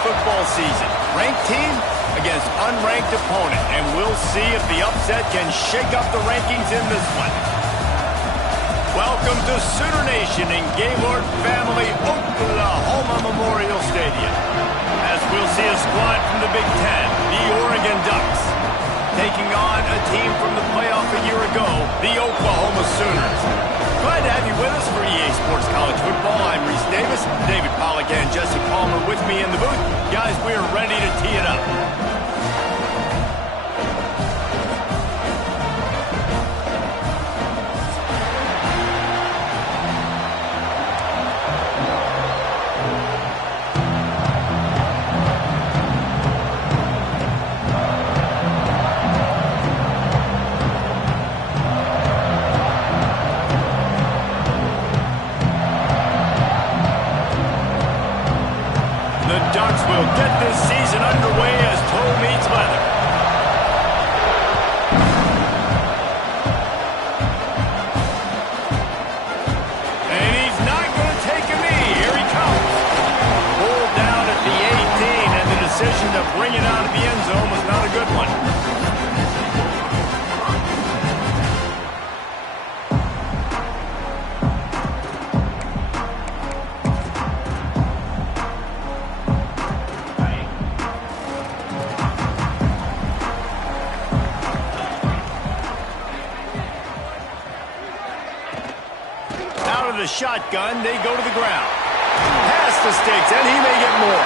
football season. Ranked team against unranked opponent, and we'll see if the upset can shake up the rankings in this one. Welcome to Sooner Nation in Gaylord Family Oklahoma Memorial Stadium. As we'll see a squad from the Big Ten, the Oregon Ducks, taking on a team from the playoff a year ago, the Oklahoma Sooners. Glad to have you with us for EA Sports College Football. I'm Reese Davis, David Pollack and Jesse Palmer with me in the booth. Guys, we are ready to tee it up. Will get this season underway as toe meets leather. And he's not going to take a knee. Here he comes. Pulled down at the 18, and the decision to bring it out of the end zone was not a good one. The shotgun, they go to the ground. Past the sticks, and he may get more.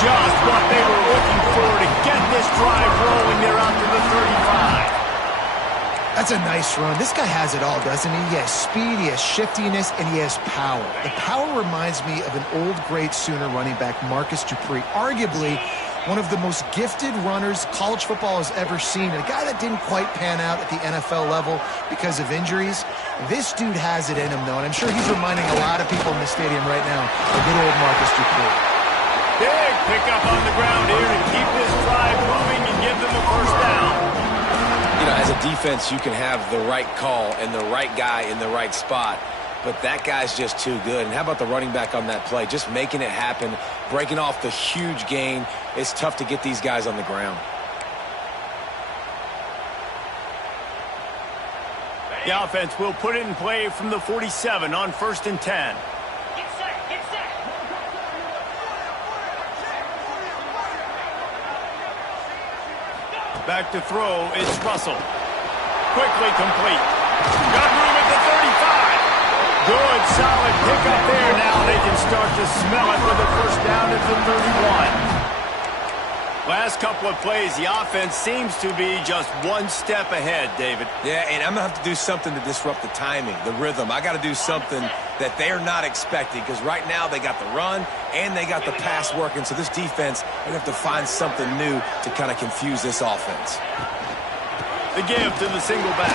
Just what they were looking for to get this drive rolling there out to the 35. That's a nice run. This guy has it all, doesn't he? He has speed, he has shiftiness, and he has power. The power reminds me of an old great Sooner running back, Marcus Dupree. Arguably one of the most gifted runners college football has ever seen. A guy that didn't quite pan out at the NFL level because of injuries. This dude has it in him, though, and I'm sure he's reminding a lot of people in the stadium right now of good old Marcus Dupree. Big pickup on the ground here to keep this drive moving and give them a first down. You know, as a defense, you can have the right call and the right guy in the right spot, but that guy's just too good. And how about the running back on that play? Just making it happen, breaking off the huge gain. It's tough to get these guys on the ground. The offense will put it in play from the 47 on 1st and 10. Get set, get set. Back to throw, it's Russell. Quickly complete. Got room at the 35. Good, solid pickup there. Now they can start to smell it with a first down at the 31. Last couple of plays, the offense seems to be just one step ahead, David. Yeah, and I'm going to have to do something to disrupt the timing, the rhythm. I got to do something that they're not expecting, because right now they got the run and they got the pass working. So this defense, they're going to have to find something new to kind of confuse this offense. The give to the single back.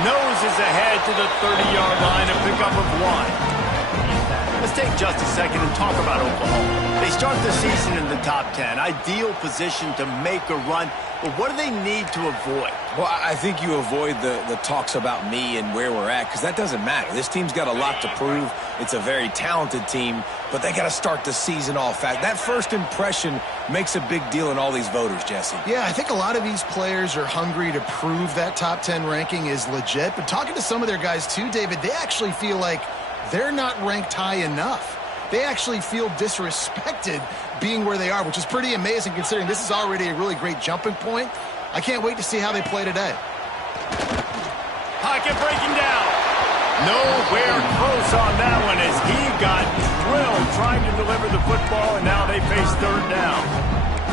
Noses ahead to the 30-yard line, a pickup of 1. Let's take just a second and talk about Oklahoma. They start the season in the top 10. Ideal position to make a run. But what do they need to avoid? Well, I think you avoid the talks about me and where we're at, because that doesn't matter. This team's got a lot to prove. It's a very talented team, but they got to start the season off fast. That first impression makes a big deal in all these voters, Jesse. Yeah, I think a lot of these players are hungry to prove that top 10 ranking is legit. But talking to some of their guys too, David, they actually feel like they're not ranked high enough. They actually feel disrespected being where they are, which is pretty amazing considering this is already a really great jumping point. I can't wait to see how they play today. Pocket breaking down. Nowhere close on that one as he got drilled trying to deliver the football, and now they face 3rd down.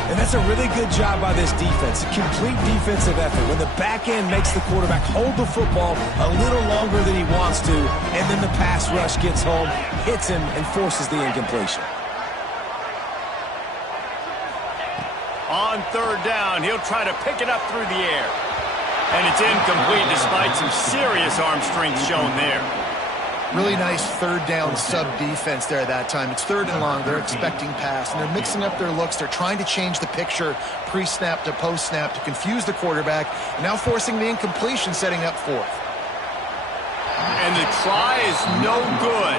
And that's a really good job by this defense. A complete defensive effort. When the back end makes the quarterback hold the football a little longer than he wants to, and then the pass rush gets home, hits him, and forces the incompletion. On 3rd down, he'll try to pick it up through the air. And it's incomplete despite some serious arm strength shown there. Really nice 3rd down sub-defense there that time. It's 3rd and long. They're expecting pass, and they're mixing up their looks. They're trying to change the picture pre-snap to post-snap to confuse the quarterback, and now forcing the incompletion, setting up 4th. And the try is no good.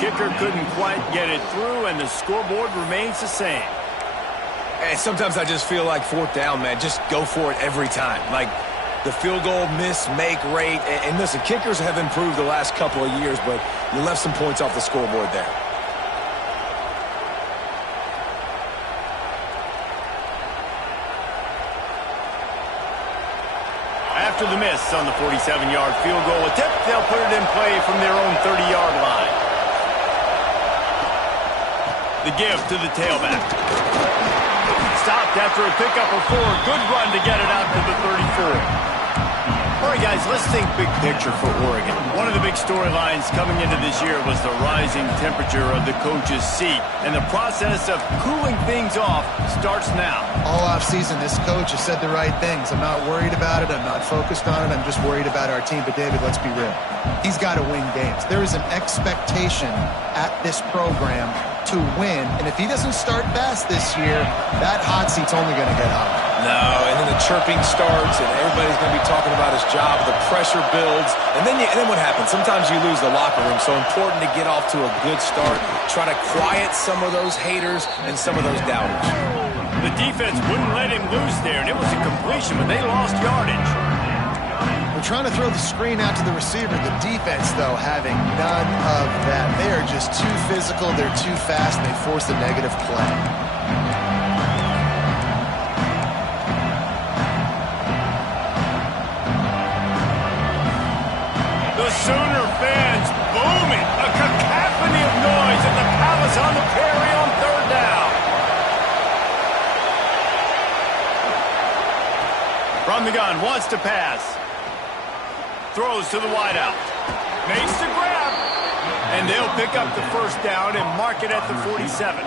kicker couldn't quite get it through, and the scoreboard remains the same. And sometimes I just feel like fourth down, man. Just go for it every time. Like the field goal miss-make rate. And listen, kickers have improved the last couple of years, but you left some points off the scoreboard there. After the miss on the 47-yard field goal attempt, they'll put it in play from their own 30-yard line. The give to the tailback. Stopped after a pickup of 4. Good run to get it out to the 34. All right, guys, let's think big picture for Oregon. One of the big storylines coming into this year was the rising temperature of the coach's seat. And the process of cooling things off starts now. All offseason, this coach has said the right things. I'm not worried about it. I'm not focused on it. I'm just worried about our team. But, David, let's be real. He's got to win games. There is an expectation at this program to win. And if he doesn't start fast this year, that hot seat's only going to get hotter. No, and then the chirping starts, and everybody's going to be talking about his job. The pressure builds, and then what happens? Sometimes you lose the locker room, so important to get off to a good start. Try to quiet some of those haters and some of those doubters. The defense wouldn't let him loose there, and it was a completion, but they lost yardage. We're trying to throw the screen out to the receiver. The defense, though, having none of that. They are just too physical. They're too fast, and they force the negative play. The Sooner fans booming. A cacophony of noise at the Palace on the Prairie on third down. From the gun, wants to pass. Throws to the wideout. Makes the grab. And they'll pick up the first down and mark it at the 47.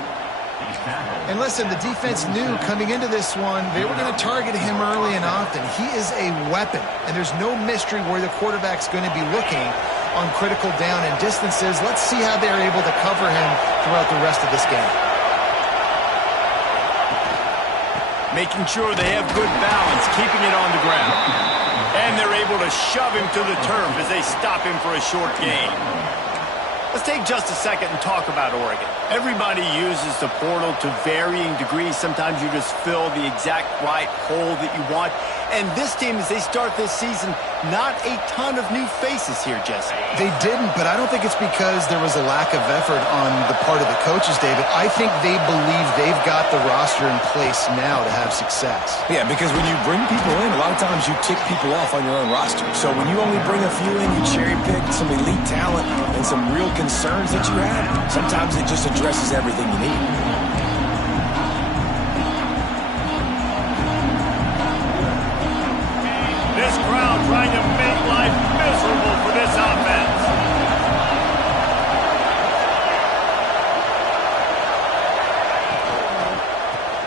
And listen, the defense knew coming into this one, they were going to target him early and often. He is a weapon, and there's no mystery where the quarterback's going to be looking on critical down and distances. Let's see how they're able to cover him throughout the rest of this game. Making sure they have good balance, keeping it on the ground. And they're able to shove him to the turf as they stop him for a short gain. Let's take just a second and talk about Oregon. Everybody uses the portal to varying degrees. Sometimes you just fill the exact right hole that you want. And this team, as they start this season, not a ton of new faces here, Jesse. They didn't, but I don't think it's because there was a lack of effort on the part of the coaches, David. I think they believe they've got the roster in place now to have success. Yeah, because when you bring people in, a lot of times you tick people off on your own roster. So when you only bring a few in, you cherry-pick some elite talent and some real concerns that you have, sometimes it just addresses everything you need. This crowd trying to make life miserable for this offense.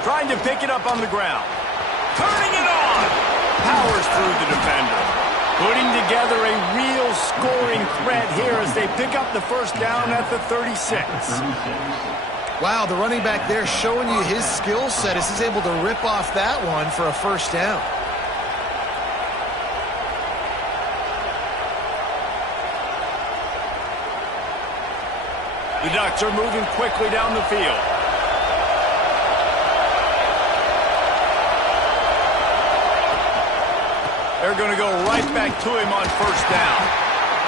Trying to pick it up on the ground. Turning it on. Powers through the defender. Putting together a real scoring threat here as they pick up the first down at the 36. Wow, the running back there showing you his skill set as he's able to rip off that one for a first down. The Ducks are moving quickly down the field. They're going to go right back to him on first down.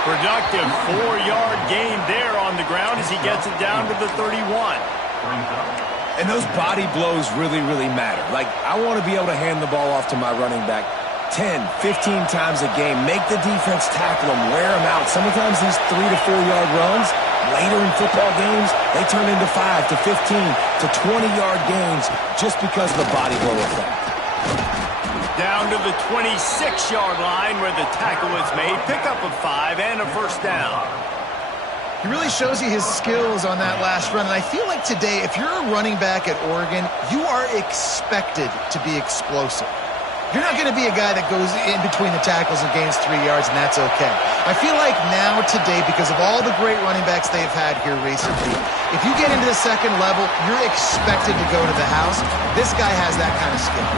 Productive 4-yard gain there on the ground as he gets it down to the 31. And those body blows really, really matter. Like, I want to be able to hand the ball off to my running back 10, 15 times a game. Make the defense tackle them, wear them out. Sometimes these 3 to 4 yard runs, later in football games, they turn into 5 to 15 to 20-yard gains just because of the body blow effect. Down to the 26-yard line where the tackle is made. Pick up a 5 and a first down. He really shows you his skills on that last run. And I feel like today, if you're a running back at Oregon, you are expected to be explosive. You're not going to be a guy that goes in between the tackles and gains 3 yards, and that's okay. I feel like now, today, because of all the great running backs they've had here recently, if you get into the second level, you're expected to go to the house. This guy has that kind of skill.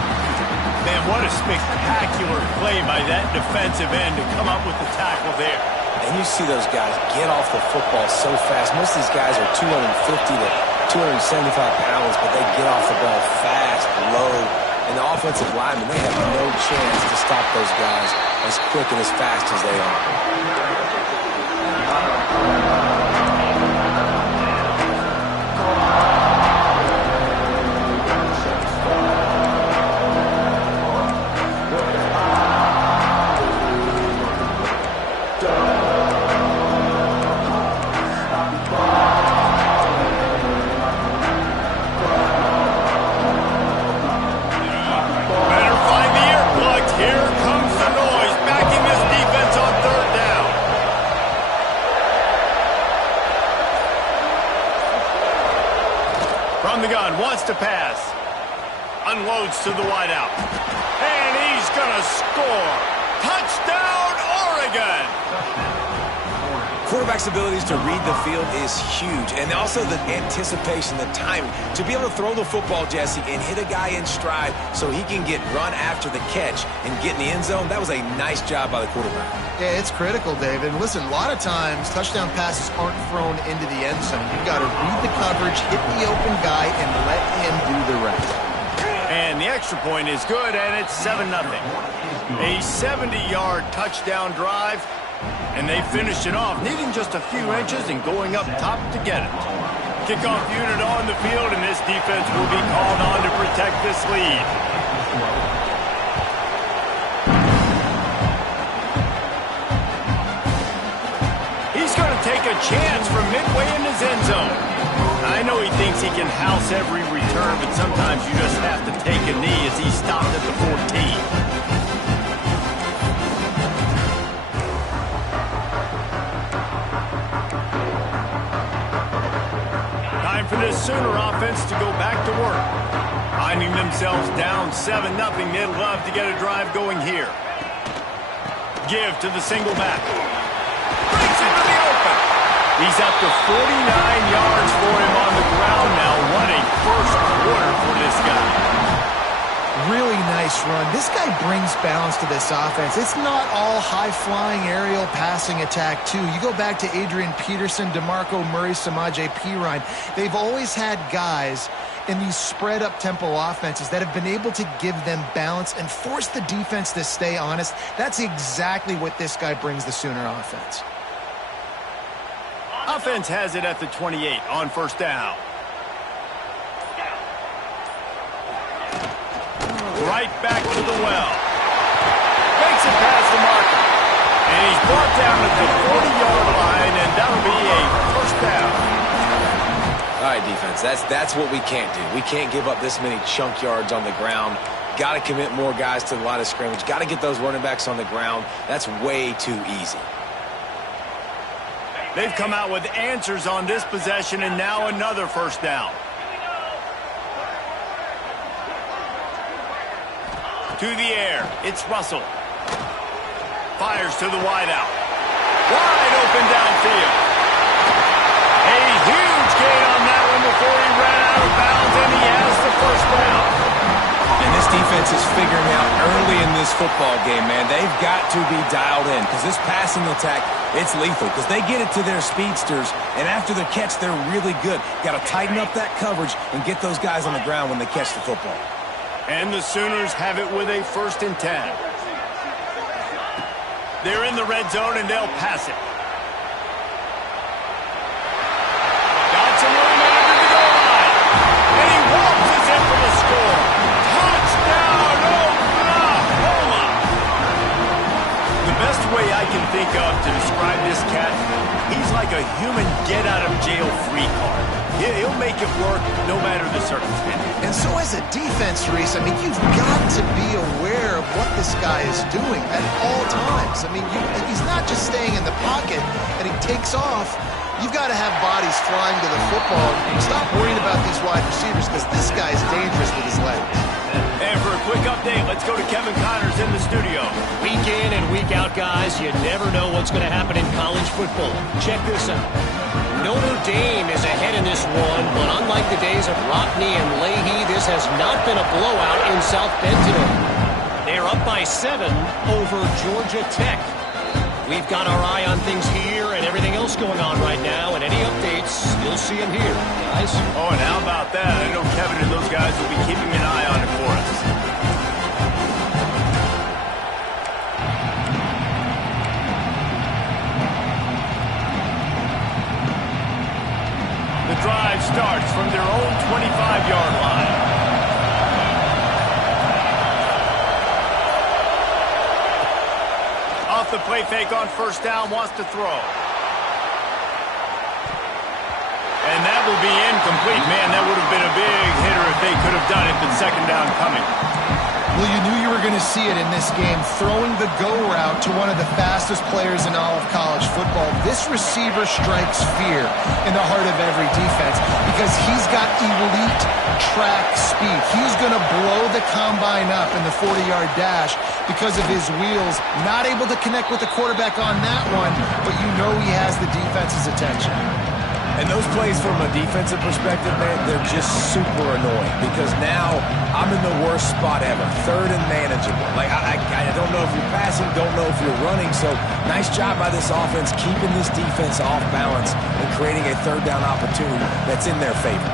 Man, what a spectacular play by that defensive end to come up with the tackle there. And you see those guys get off the football so fast. Most of these guys are 250 to 275 pounds, but they get off the ball fast, low. And the offensive linemen, they have no chance to stop those guys as quick and as fast as they are. From the gun, wants to pass. Unloads to the wideout. And he's going to score. Touchdown, Oregon! Quarterback's abilities to read the field is huge, and also the anticipation, the timing. To be able to throw the football, Jesse, and hit a guy in stride so he can get run after the catch and get in the end zone, that was a nice job by the quarterback. Yeah, it's critical, David. And listen, a lot of times touchdown passes aren't thrown into the end zone. You've got to read the coverage, hit the open guy, and let him do the rest. And the extra point is good, and it's 7-0. A 70-yard touchdown drive, and they finish it off, needing just a few inches and going up top to get it. Kickoff unit on the field, and this defense will be called on to protect this lead. He's going to take a chance from midway in his end zone. I know he thinks he can house every return, but sometimes you just have to take a knee as he stopped at the 14. For this Sooner offense to go back to work. Finding themselves down 7-0, they'd love to get a drive going here. Give to the single back. Breaks into the open. He's up to 49 yards for him on the ground now. What a first quarter for this guy. Really nice run. This guy brings balance to this offense. It's not all high-flying aerial passing attack, too. You go back to Adrian Peterson, DeMarco Murray, Samaje Perine. They've always had guys in these spread-up tempo offenses that have been able to give them balance and force the defense to stay honest. That's exactly what this guy brings the Sooner offense. Offense has it at the 28 on first down. Right back to the well. Makes it past the marker. And he's brought down at the 40-yard line, and that'll be a first down. All right, defense, that's what we can't do. We can't give up this many chunk yards on the ground. Got to commit more guys to the line of scrimmage. Got to get those running backs on the ground. That's way too easy. They've come out with answers on this possession, and now another first down. To the air, it's Russell. Fires to the wideout. Wide open downfield. A huge gain on that one before he ran out of bounds, and he has the first down. And this defense is figuring out early in this football game, man. They've got to be dialed in because this passing attack, it's lethal because they get it to their speedsters, and after the catch, they're really good. Got to tighten up that coverage and get those guys on the ground when they catch the football. And the Sooners have it with a 1st and 10. They're in the red zone, and they'll pass it. Got some room under the goal line. And he waltzes in for the score. Touchdown, Oklahoma! The best way I can think of to describe this cat, he's like a human get-out-of-jail-free card. He'll make it work no matter the circumstance. And so as a defense, Reese, I mean, you've got to be aware of what this guy is doing at all times. I mean, he's not just staying in the pocket and he takes off. You've got to have bodies flying to the football. Stop worrying about these wide receivers because this guy is dangerous with his legs. And for a quick update, let's go to Kevin Connors in the studio. Week in and week out, guys, you never know what's going to happen in college football. Check this out. Notre Dame is ahead in this one, but unlike the days of Rockne and Leahy, this has not been a blowout in South Bend today. They're up by 7 over Georgia Tech. We've got our eye on things here and everything else going on right now, and any updates, you'll see them here, guys. Oh, and how about that? I know Kevin and those guys will be keeping an eye on it for us. The drive starts from their own 25-yard line. Off the play fake on first down, wants to throw. And that will be incomplete. Man, that would have been a big hitter if they could have done it, but second down coming. Well, you knew you were going to see it in this game, throwing the go route to one of the fastest players in all of college football. This receiver strikes fear in the heart of every defense because he's got elite track speed. He's going to blow the combine up in the 40-yard dash because of his wheels. Not able to connect with the quarterback on that one, but you know he has the defense's attention. And those plays from a defensive perspective, man, they're just super annoying because now I'm in the worst spot ever, third and manageable. Like, I don't know if you're passing, don't know if you're running, so nice job by this offense keeping this defense off balance and creating a third down opportunity that's in their favor.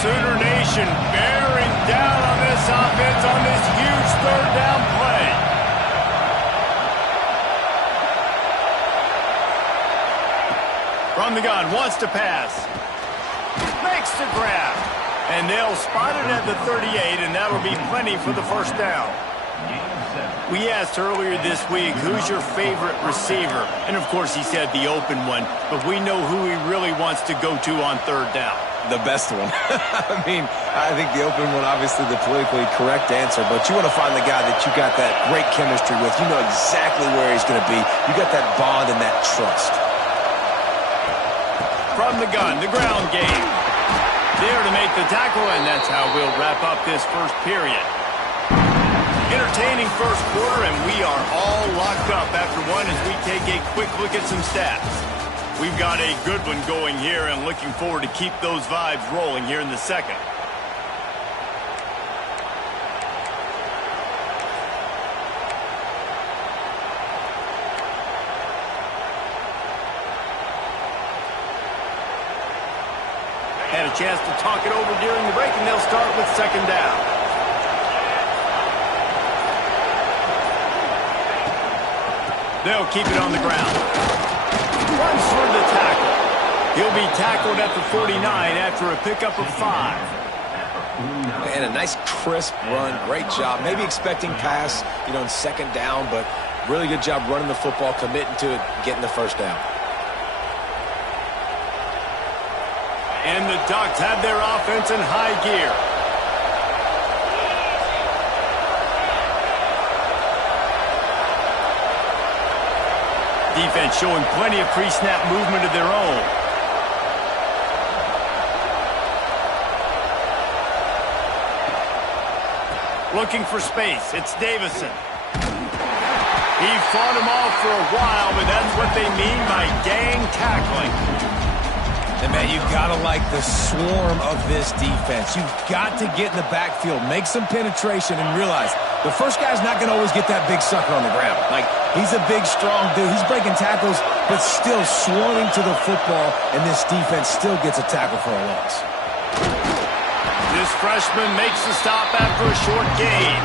Sooner Nation bearing down on this offense on this huge third down play. From the gun, wants to pass. Makes the grab. And they'll spot it at the 38, and that'll be plenty for the first down. We asked earlier this week, who's your favorite receiver? And, of course, he said the open one, but we know who he really wants to go to on third down. The best one. I mean, I think the open one, obviously the politically correct answer, but you want to find the guy that you got that great chemistry with. You know exactly where he's going to be. You got that bond and that trust. From the gun, the ground game. There to make the tackle, and that's how we'll wrap up this first period. Entertaining first quarter, and we are all locked up after one as we take a quick look at some stats. We've got a good one going here, and looking forward to keep those vibes rolling here in the second. Had a chance to talk it over during the break, and they'll start with second down. They'll keep it on the ground. Runs through the tackle. He'll be tackled at the 49 after a pickup of 5. And a nice crisp run. Great job. Maybe expecting pass, in second down, but really good job running the football, committing to it, getting the first down. And the Ducks have their offense in high gear. Defense showing plenty of pre-snap movement of their own. Looking for space. It's Davison. He fought him off for a while, but that's what they mean by gang tackling. And, man, you've got to like the swarm of this defense. You've got to get in the backfield, make some penetration, and realize the first guy's not going to always get that big sucker on the ground. Like, he's a big, strong dude. He's breaking tackles, but still swarming to the football, and this defense still gets a tackle for a loss. This freshman makes the stop after a short gain.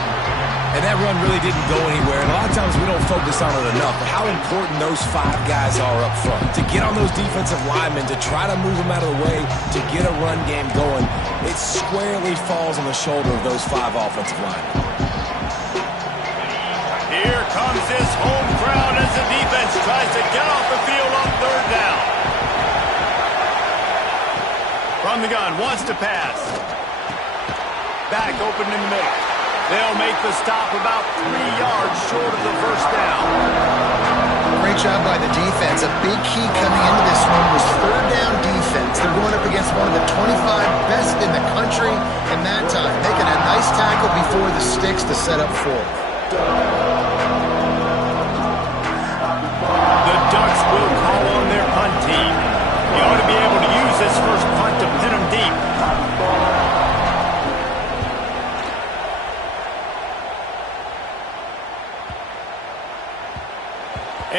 And that run really didn't go anywhere. And a lot of times we don't focus on it enough. But how important those 5 guys are up front. To get on those defensive linemen, to try to move them out of the way, to get a run game going, it squarely falls on the shoulder of those 5 offensive linemen. Here comes this home crowd as the defense tries to get off the field on third down. From the gun, wants to pass. Back open in the middle. They'll make the stop about 3 yards short of the first down. Great job by the defense. A big key coming into this one was third down defense. They're going up against one of the 25 best in the country in that time. Making a nice tackle before the sticks to set up forward. The Ducks will call on their punt team. They ought to be able to use this first punt to pin them deep.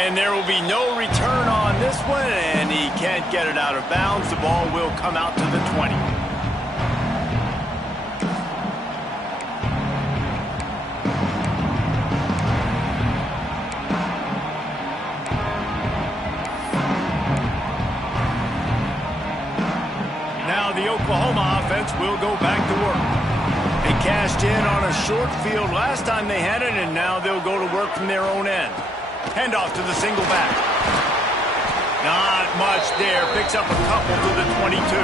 And there will be no return on this one, and he can't get it out of bounds. The ball will come out to the 20. Now the Oklahoma offense will go back to work. They cashed in on a short field last time they had it, and now they'll go to work from their own end. Handoff to the single back. Not much there. Picks up a couple to the 22.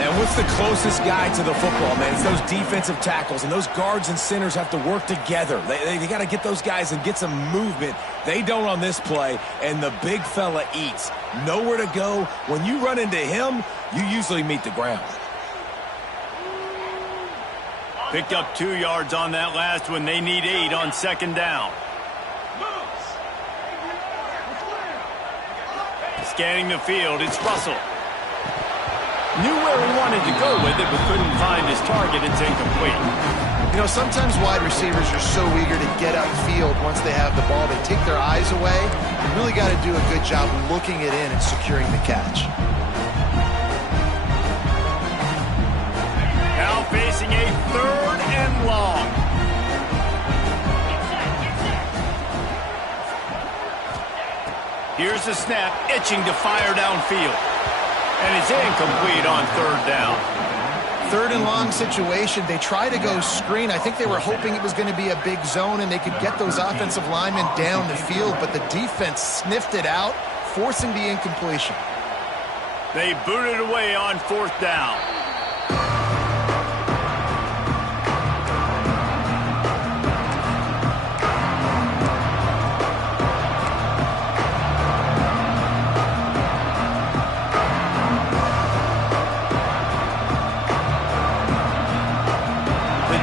And what's the closest guy to the football, man? It's those defensive tackles, and those guards and centers have to work together. They got to get those guys and get some movement. They don't on this play, and the big fella eats. Nowhere to go. When you run into him, you usually meet the ground. Picked up 2 yards on that last one. They need 8 on second down. Scanning the field, it's Russell. Knew where he wanted to go with it, but couldn't find his target. It's incomplete. You know, sometimes wide receivers are so eager to get upfield once they have the ball. They take their eyes away. You really got to do a good job looking it in and securing the catch. Now facing a 3rd and long. Here's the snap, itching to fire downfield. And it's incomplete on 3rd down. 3rd and long situation. They try to go screen. I think they were hoping it was going to be a big zone and they could get those offensive linemen down the field, but the defense sniffed it out, forcing the incompletion. They booted away on 4th down.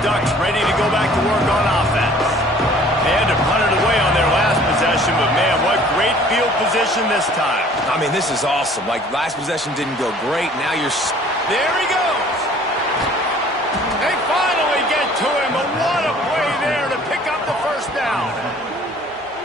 Ducks ready to go back to work on offense. They had to punt it away on their last possession, but man, what great field position this time. I mean, this is awesome. Like, last possession didn't go great. Now you're... There he goes. They finally get to him, but what a play there to pick up the 1st down.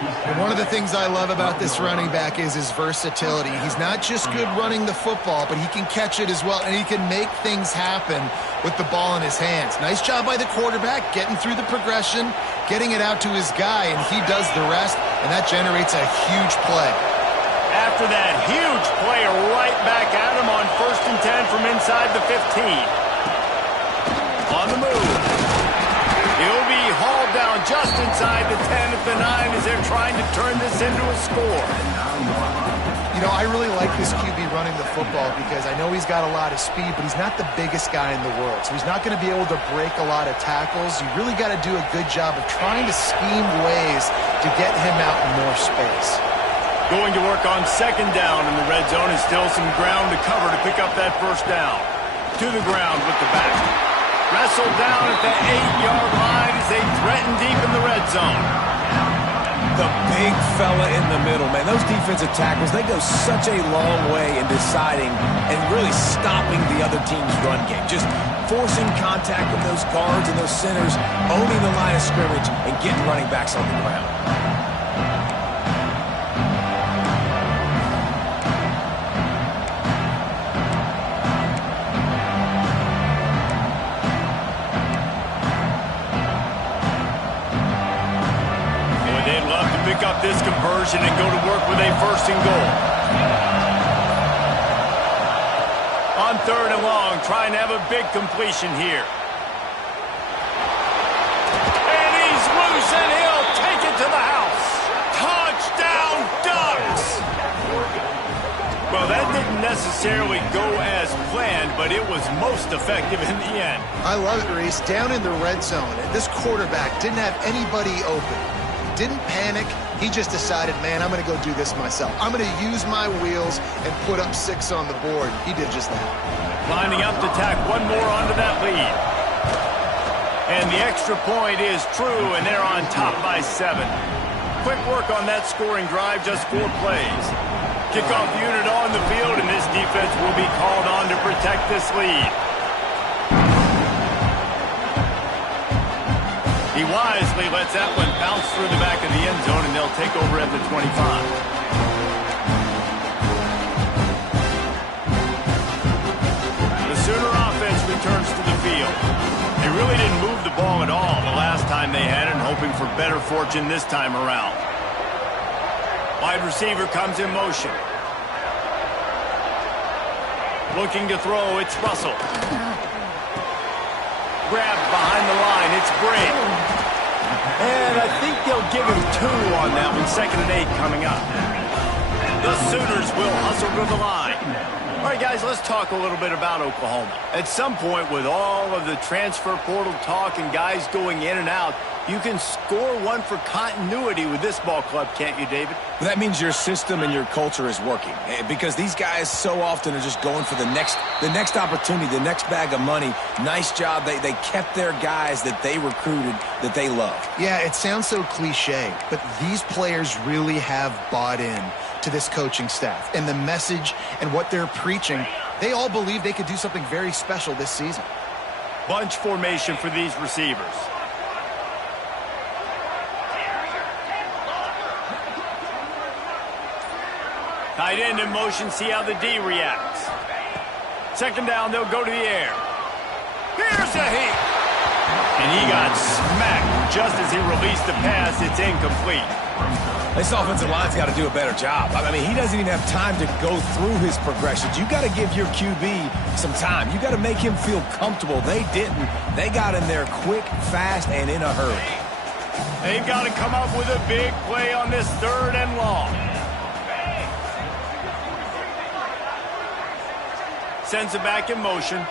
And one of the things I love about this running back is his versatility. He's not just good running the football, but he can catch it as well, and he can make things happen with the ball in his hands. Nice job by the quarterback, getting through the progression, getting it out to his guy, and he does the rest, and that generates a huge play. After that huge play, right back at him on 1st and 10 from inside the 15. On the move. He'll be hauled down just inside the 10 at the 9 as they're trying to turn this into a score. You know, I really like this QB running the football because I know he's got a lot of speed, but he's not the biggest guy in the world. So he's not going to be able to break a lot of tackles. You really got to do a good job of trying to scheme ways to get him out in more space. Going to work on second down in the red zone, and still some ground to cover to pick up that 1st down. To the ground with the back. Wrestled down at the 8-yard line as they threaten deep in the red zone. The big fella in the middle, man. Those defensive tackles, they go such a long way in deciding and really stopping the other team's run game. Just forcing contact with those guards and those centers, owning the line of scrimmage, and getting running backs on the ground. Pick up this conversion and go to work with a 1st and goal. On 3rd and long, trying to have a big completion here. And he's loose, and he'll take it to the house. Touchdown, Ducks! Well, that didn't necessarily go as planned, but it was most effective in the end. I love it, Reese. Down in the red zone, and this quarterback didn't have anybody open. Didn't panic. He just decided, man, I'm going to go do this myself. I'm going to use my wheels and put up 6 on the board. He did just that. Lining up to tack one more onto that lead. And the extra point is true, and they're on top by 7. Quick work on that scoring drive, just 4 plays. Kickoff unit on the field, and this defense will be called on to protect this lead. He wisely lets that one bounce through the back of the end zone, and they'll take over at the 25. Sooner offense returns to the field. They really didn't move the ball at all the last time they had it, and hoping for better fortune this time around. Wide receiver comes in motion. Looking to throw, it's Russell. Grabbed behind the line, it's Briggs. And I think they'll give him 2 on that one. 2nd and 8 coming up. The Sooners will hustle to the line. All right, guys, let's talk a little bit about Oklahoma. At some point, with all of the transfer portal talk and guys going in and out, you can score one for continuity with this ball club, can't you, David? That means your system and your culture is working, because these guys so often are just going for the next opportunity, the next bag of money. Nice job. They kept their guys that they recruited, that they love. Yeah, it sounds so cliche, but these players really have bought in to this coaching staff and the message and what they're preaching. They all believe they could do something very special this season. Bunch formation for these receivers. Tight end in motion, see how the D reacts. 2nd down, they'll go to the air. Here's a hit. And he got smacked just as he released the pass. It's incomplete. This offensive line's got to do a better job. I mean, he doesn't even have time to go through his progressions. You got to give your QB some time. You got to make him feel comfortable. They didn't. They got in there quick, fast, and in a hurry. They've got to come up with a big play on this 3rd and long. Sends it back in motion.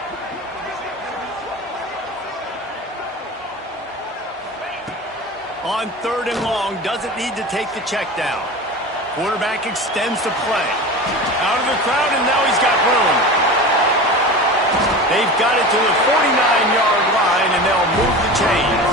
On 3rd and long, doesn't need to take the check down. Quarterback extends the play. Out of the crowd, and now he's got room. They've got it to the 49-yard line, and they'll move the chains.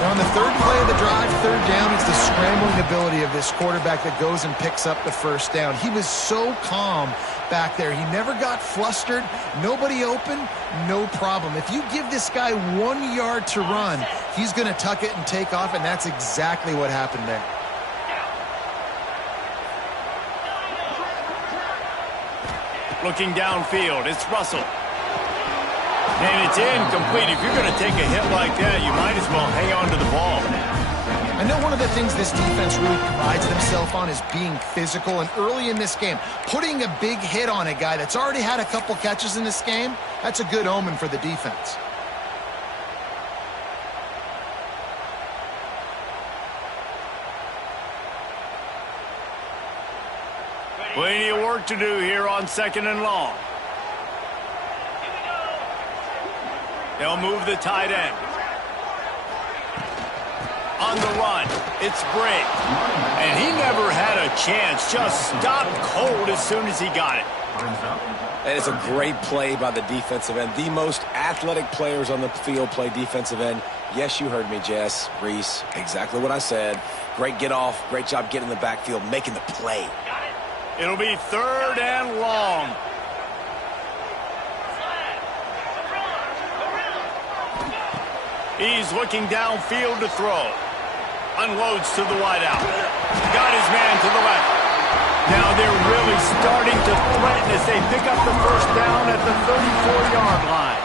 Now on the 3rd play of the drive, 3rd down, it's the scrambling ability of this quarterback that goes and picks up the 1st down. He was so calm back there. He never got flustered. Nobody open, no problem. If you give this guy 1 yard to run, he's going to tuck it and take off, and that's exactly what happened there. Looking downfield, it's Russell. And it's incomplete. If you're going to take a hit like that, you might as well hang on to the ball. I know one of the things this defense really prides themselves on is being physical, and early in this game, putting a big hit on a guy that's already had a couple catches in this game, that's a good omen for the defense. Plenty of work to do here on 2nd and long. They'll move the tight end. On the run, it's Briggs. And he never had a chance. Just stopped cold as soon as he got it. And it's a great play by the defensive end. The most athletic players on the field play defensive end. Yes, you heard me, Jess, Reese. Exactly what I said. Great get off. Great job getting in the backfield, making the play. It'll be 3rd and long. He's looking downfield to throw. Unloads to the wideout. Got his man to the left. Now they're really starting to threaten as they pick up the 1st down at the 34-yard line.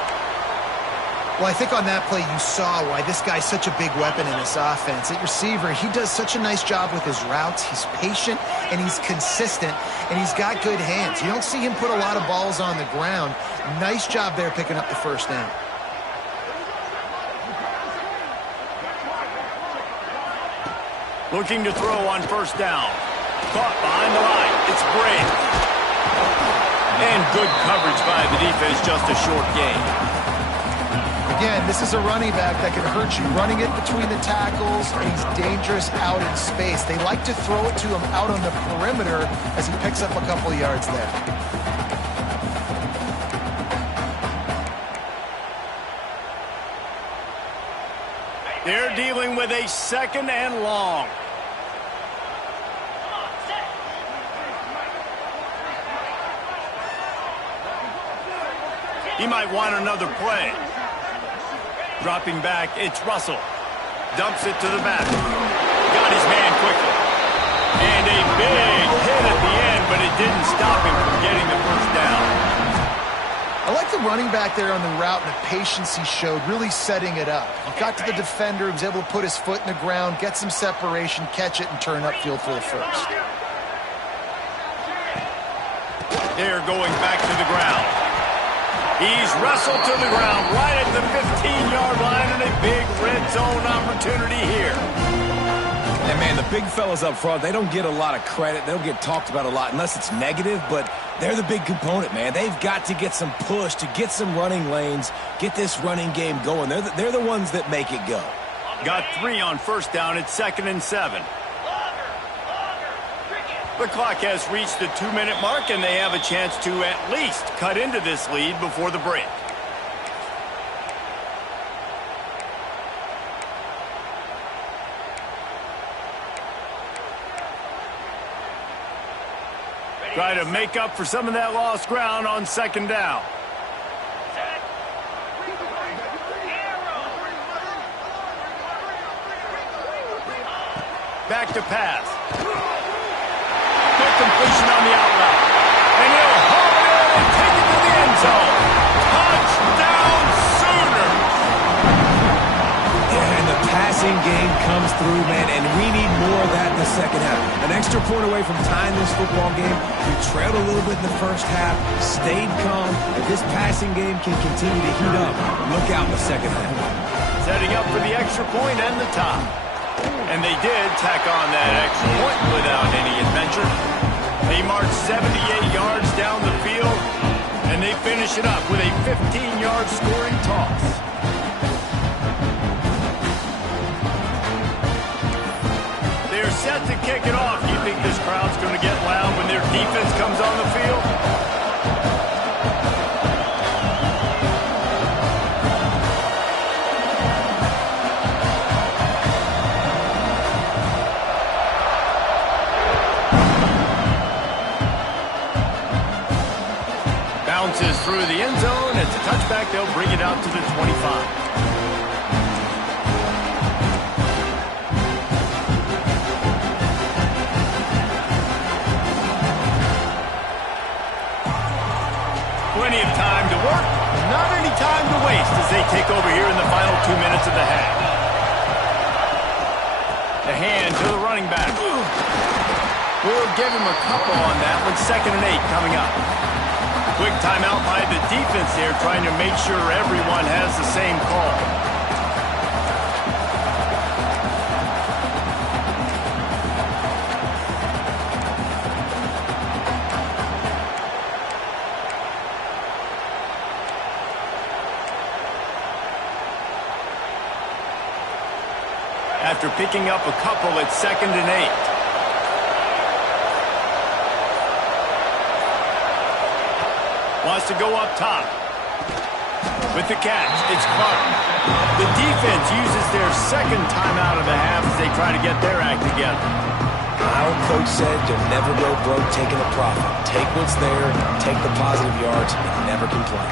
Well, I think on that play you saw why this guy's such a big weapon in this offense. At receiver, he does such a nice job with his routes. He's patient, and he's consistent, and he's got good hands. You don't see him put a lot of balls on the ground. Nice job there picking up the 1st down. Looking to throw on 1st down. Caught behind the line. It's Briggs. And good coverage by the defense, just a short gain. Again, this is a running back that can hurt you. Running it between the tackles, and he's dangerous out in space. They like to throw it to him out on the perimeter as he picks up a couple of yards there. They're dealing with a 2nd and long. He might want another play. Dropping back, it's Russell. Dumps it to the back. Got his man quickly. And a big hit at the end, but it didn't stop him from getting the first down. I like the running back there on the route and the patience he showed, really setting it up. He got to the defender, he was able to put his foot in the ground, get some separation, catch it, and turn upfield for the first. They're going back to the ground. He's wrestled to the ground right at the 15-yard line, and a big red zone opportunity here. And, man, the big fellas up front, they don't get a lot of credit. They don't get talked about a lot unless it's negative, but they're the big component, man. They've got to get some push, to get some running lanes, get this running game going. They're the ones that make it go. Got 3 on first down. It's 2nd and 7. The clock has reached the 2-minute mark, and they have a chance to at least cut into this lead before the break. Try to make up for some of that lost ground on 2nd down. Back to pass. Quick completion on the out route. And he'll haul it in and take it to the end zone. Touchdown, Sooners! Yeah, and the passing game comes through, man, and we need more of that in the second half. An extra point away from tying this football game. We trailed a little bit in the first half, stayed calm. If this passing game can continue to heat up, look out in the second half. Setting up for the extra point and the tie. And they did tack on that extra point without any adventure. They march 78 yards down the field, and they finish it up with a 15-yard scoring toss. They're set to kick it off. Do you think this crowd's going to get loud when their defense comes on the field? Bounces through the end zone. It's a touchback. They'll bring it out to the 25. Plenty of time to work, not any time to waste as they take over here in the final 2 minutes of the half. The hand to the running back. We'll give him a couple on that one. 2nd and 8 coming up. Quick timeout by the defense there, trying to make sure everyone has the same call. After picking up a couple, it's 2nd and 8. Wants to go up top. With the catch, it's Clark. The defense uses their 2nd timeout of the half as they try to get their act together. My old coach said you'll never go broke taking a profit. Take what's there, take the positive yards, and never complain.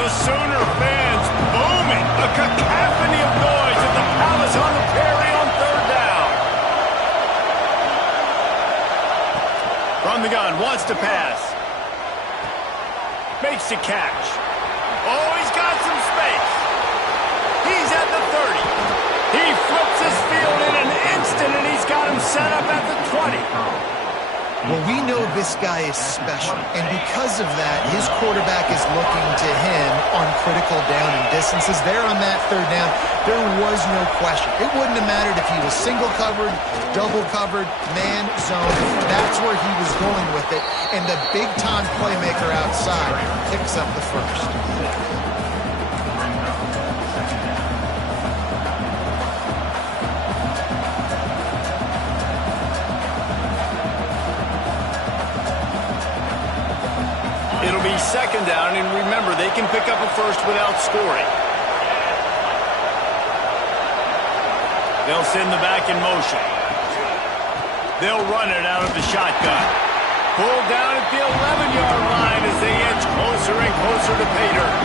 The Sooner fans booming. A cacophony of noise at the Palace on the Prairie on 3rd down. From the gun, wants to pass. Makes the catch. Oh, he's got some space. He's at the 30. He flips his field in an instant, and he's got him set up at the 20. Well, we know this guy is special, and because of that, his quarterback is looking to him on critical down and distances. There on that 3rd down, there was no question. It wouldn't have mattered if he was single covered, double covered, man, zone. That's where he was going with it, and the big-time playmaker outside picks up the first. It'll be 2nd down, and remember, they can pick up a first without scoring. They'll send the back in motion. They'll run it out of the shotgun. Pulled down at the 11-yard line as they inch closer and closer to pay dirt.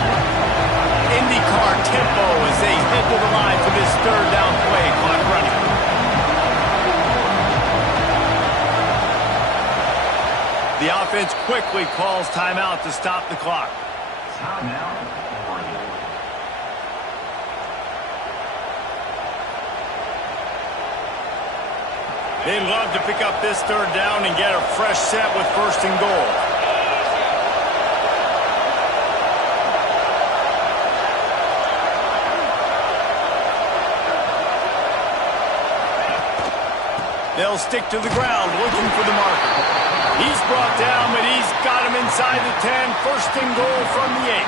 Indy car tempo as they head to the line for this third down play. Clock running. The offense quickly calls timeout to stop the clock. Timeout. They'd love to pick up this third down and get a fresh set with first and goal. They'll stick to the ground looking for the marker. He's brought down, but he's got him inside the 10. First and goal from the 8.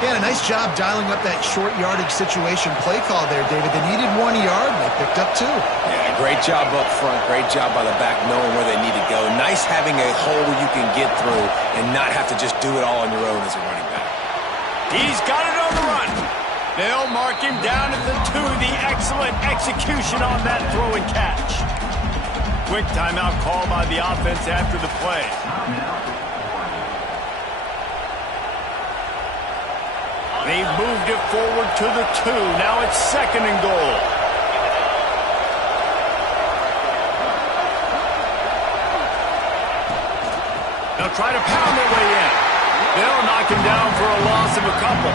Yeah, a nice job dialing up that short yardage situation play call there, David. They needed 1 yard, and they picked up 2. Yeah, great job up front. Great job by the back knowing where they need to go. Nice having a hole you can get through and not have to just do it all on your own as a running back. He's got it on the run. They'll mark him down at the 2. The excellent execution on that throw and catch. Quick timeout call by the offense after the play. They've moved it forward to the 2. Now it's second and goal. They'll try to pound their way in. They'll knock him down for a loss of a couple.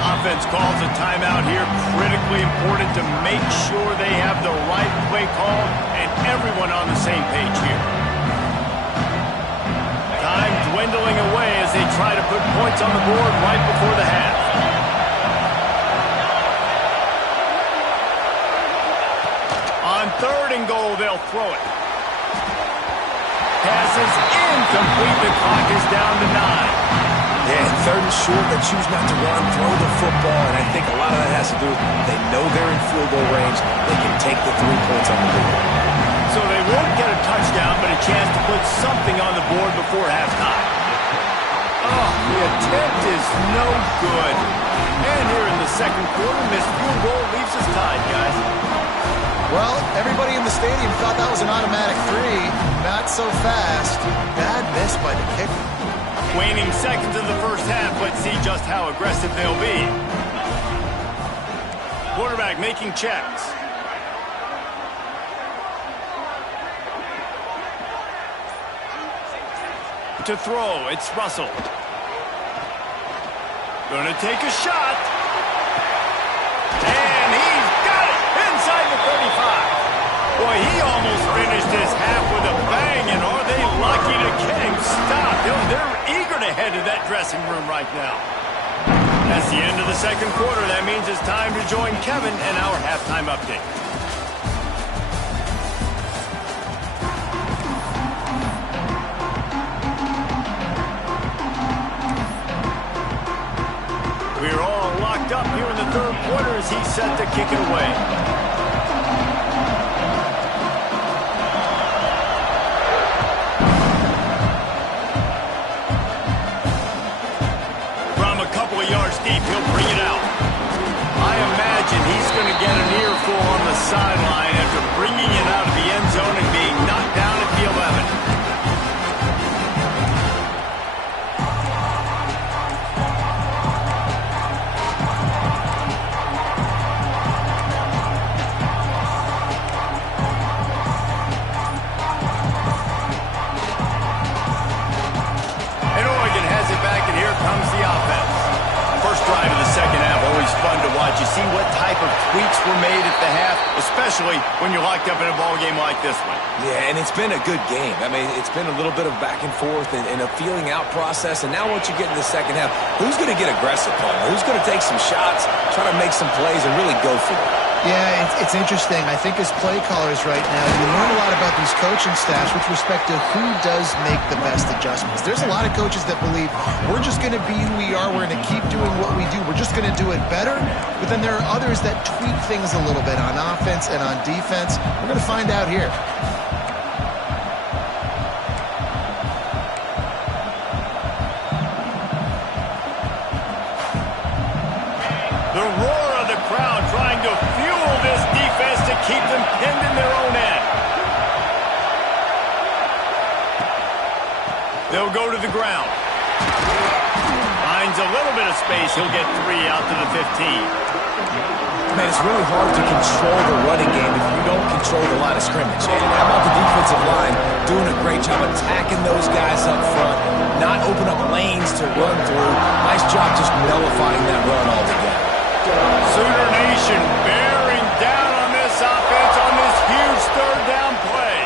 Offense calls a timeout here. Critically important to make sure they have the right play call and everyone on the same page here. Time dwindling away as they try to put points on the board right before the half. On third and goal, they'll throw it. Passes incomplete. The clock is down to 9. Yeah, third and short, they choose not to run, throw the football, and I think a lot of that has to do with they know they're in field goal range. They can take the 3 points on the board. So they won't get a touchdown, but a chance to put something on the board before halftime. Oh, the attempt is no good. And here in the second quarter, missed field goal leaves us tied, guys. Well, everybody in the stadium thought that was an automatic 3. Not so fast. Bad miss by the kicker. Waning seconds of the first half. Let's see just how aggressive they'll be. Quarterback making checks. To throw, it's Russell. Gonna take a shot. And he's got it inside the 35. Boy, he almost finished his half with a bang, and are they lucky to get him stopped? They're eager to head to that dressing room right now. That's the end of the second quarter. That means it's time to join Kevin and our halftime update. We're all locked up here in the third quarter as he's set to kick it away. Deep, he'll bring it out. I imagine he's going to get an earful on the sideline after bringing it out of the end zone and being knocked down at the 11. And Oregon has it back, and here comes the offense. First drive of the second half, always fun to watch. You see what type of tweaks were made at the half, especially when you're locked up in a ball game like this one. Yeah, and it's been a good game. I mean, it's been a little bit of back and forth and a feeling out process. And now once you get in the second half, who's going to get aggressive, Palmer? Who's going to take some shots, try to make some plays, and really go for it? Yeah, it's interesting. I think as play callers right now, you learn a lot about these coaching staffs with respect to who does make the best adjustments. There's a lot of coaches that believe we're just going to be who we are. We're going to keep doing what we do. We're just going to do it better. But then there are others that tweak things a little bit on offense and on defense. We're going to find out here. The roar of the crowd trying to fuel this defense to keep them pinned in their own end. They'll go to the ground. Finds a little bit of space. He'll get 3 out to the 15. Man, it's really hard to control the running game if you don't control the line of scrimmage. And how about the defensive line doing a great job attacking those guys up front, not open up lanes to run through. Nice job just nullifying that run altogether. Sooner Nation bearing down on this offense on this huge third down play.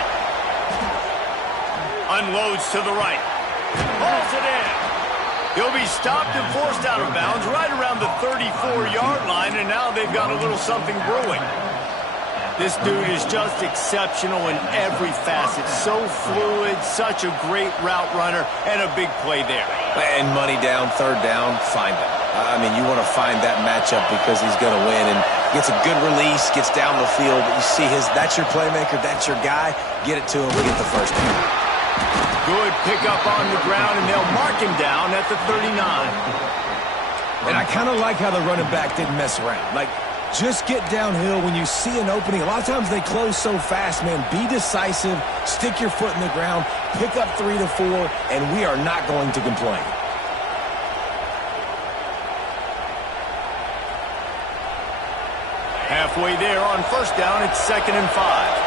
Unloads to the right. Pulls it in. He'll be stopped and forced out of bounds right around the 34-yard line, and now they've got a little something brewing. This dude is just exceptional in every facet. So fluid, such a great route runner, and a big play there. And money down, third down, find him. I mean, you want to find that matchup because he's going to win, and gets a good release, gets down the field. But you see that's your playmaker, that's your guy. Get it to him, get the first down. Good pickup on the ground, and they'll mark him down at the 39. And I kind of like how the running back didn't mess around. Like, just get downhill when you see an opening. A lot of times they close so fast, man. Be decisive, stick your foot in the ground, pick up 3 to 4, and we are not going to complain. Halfway there on first down, it's 2nd and 5.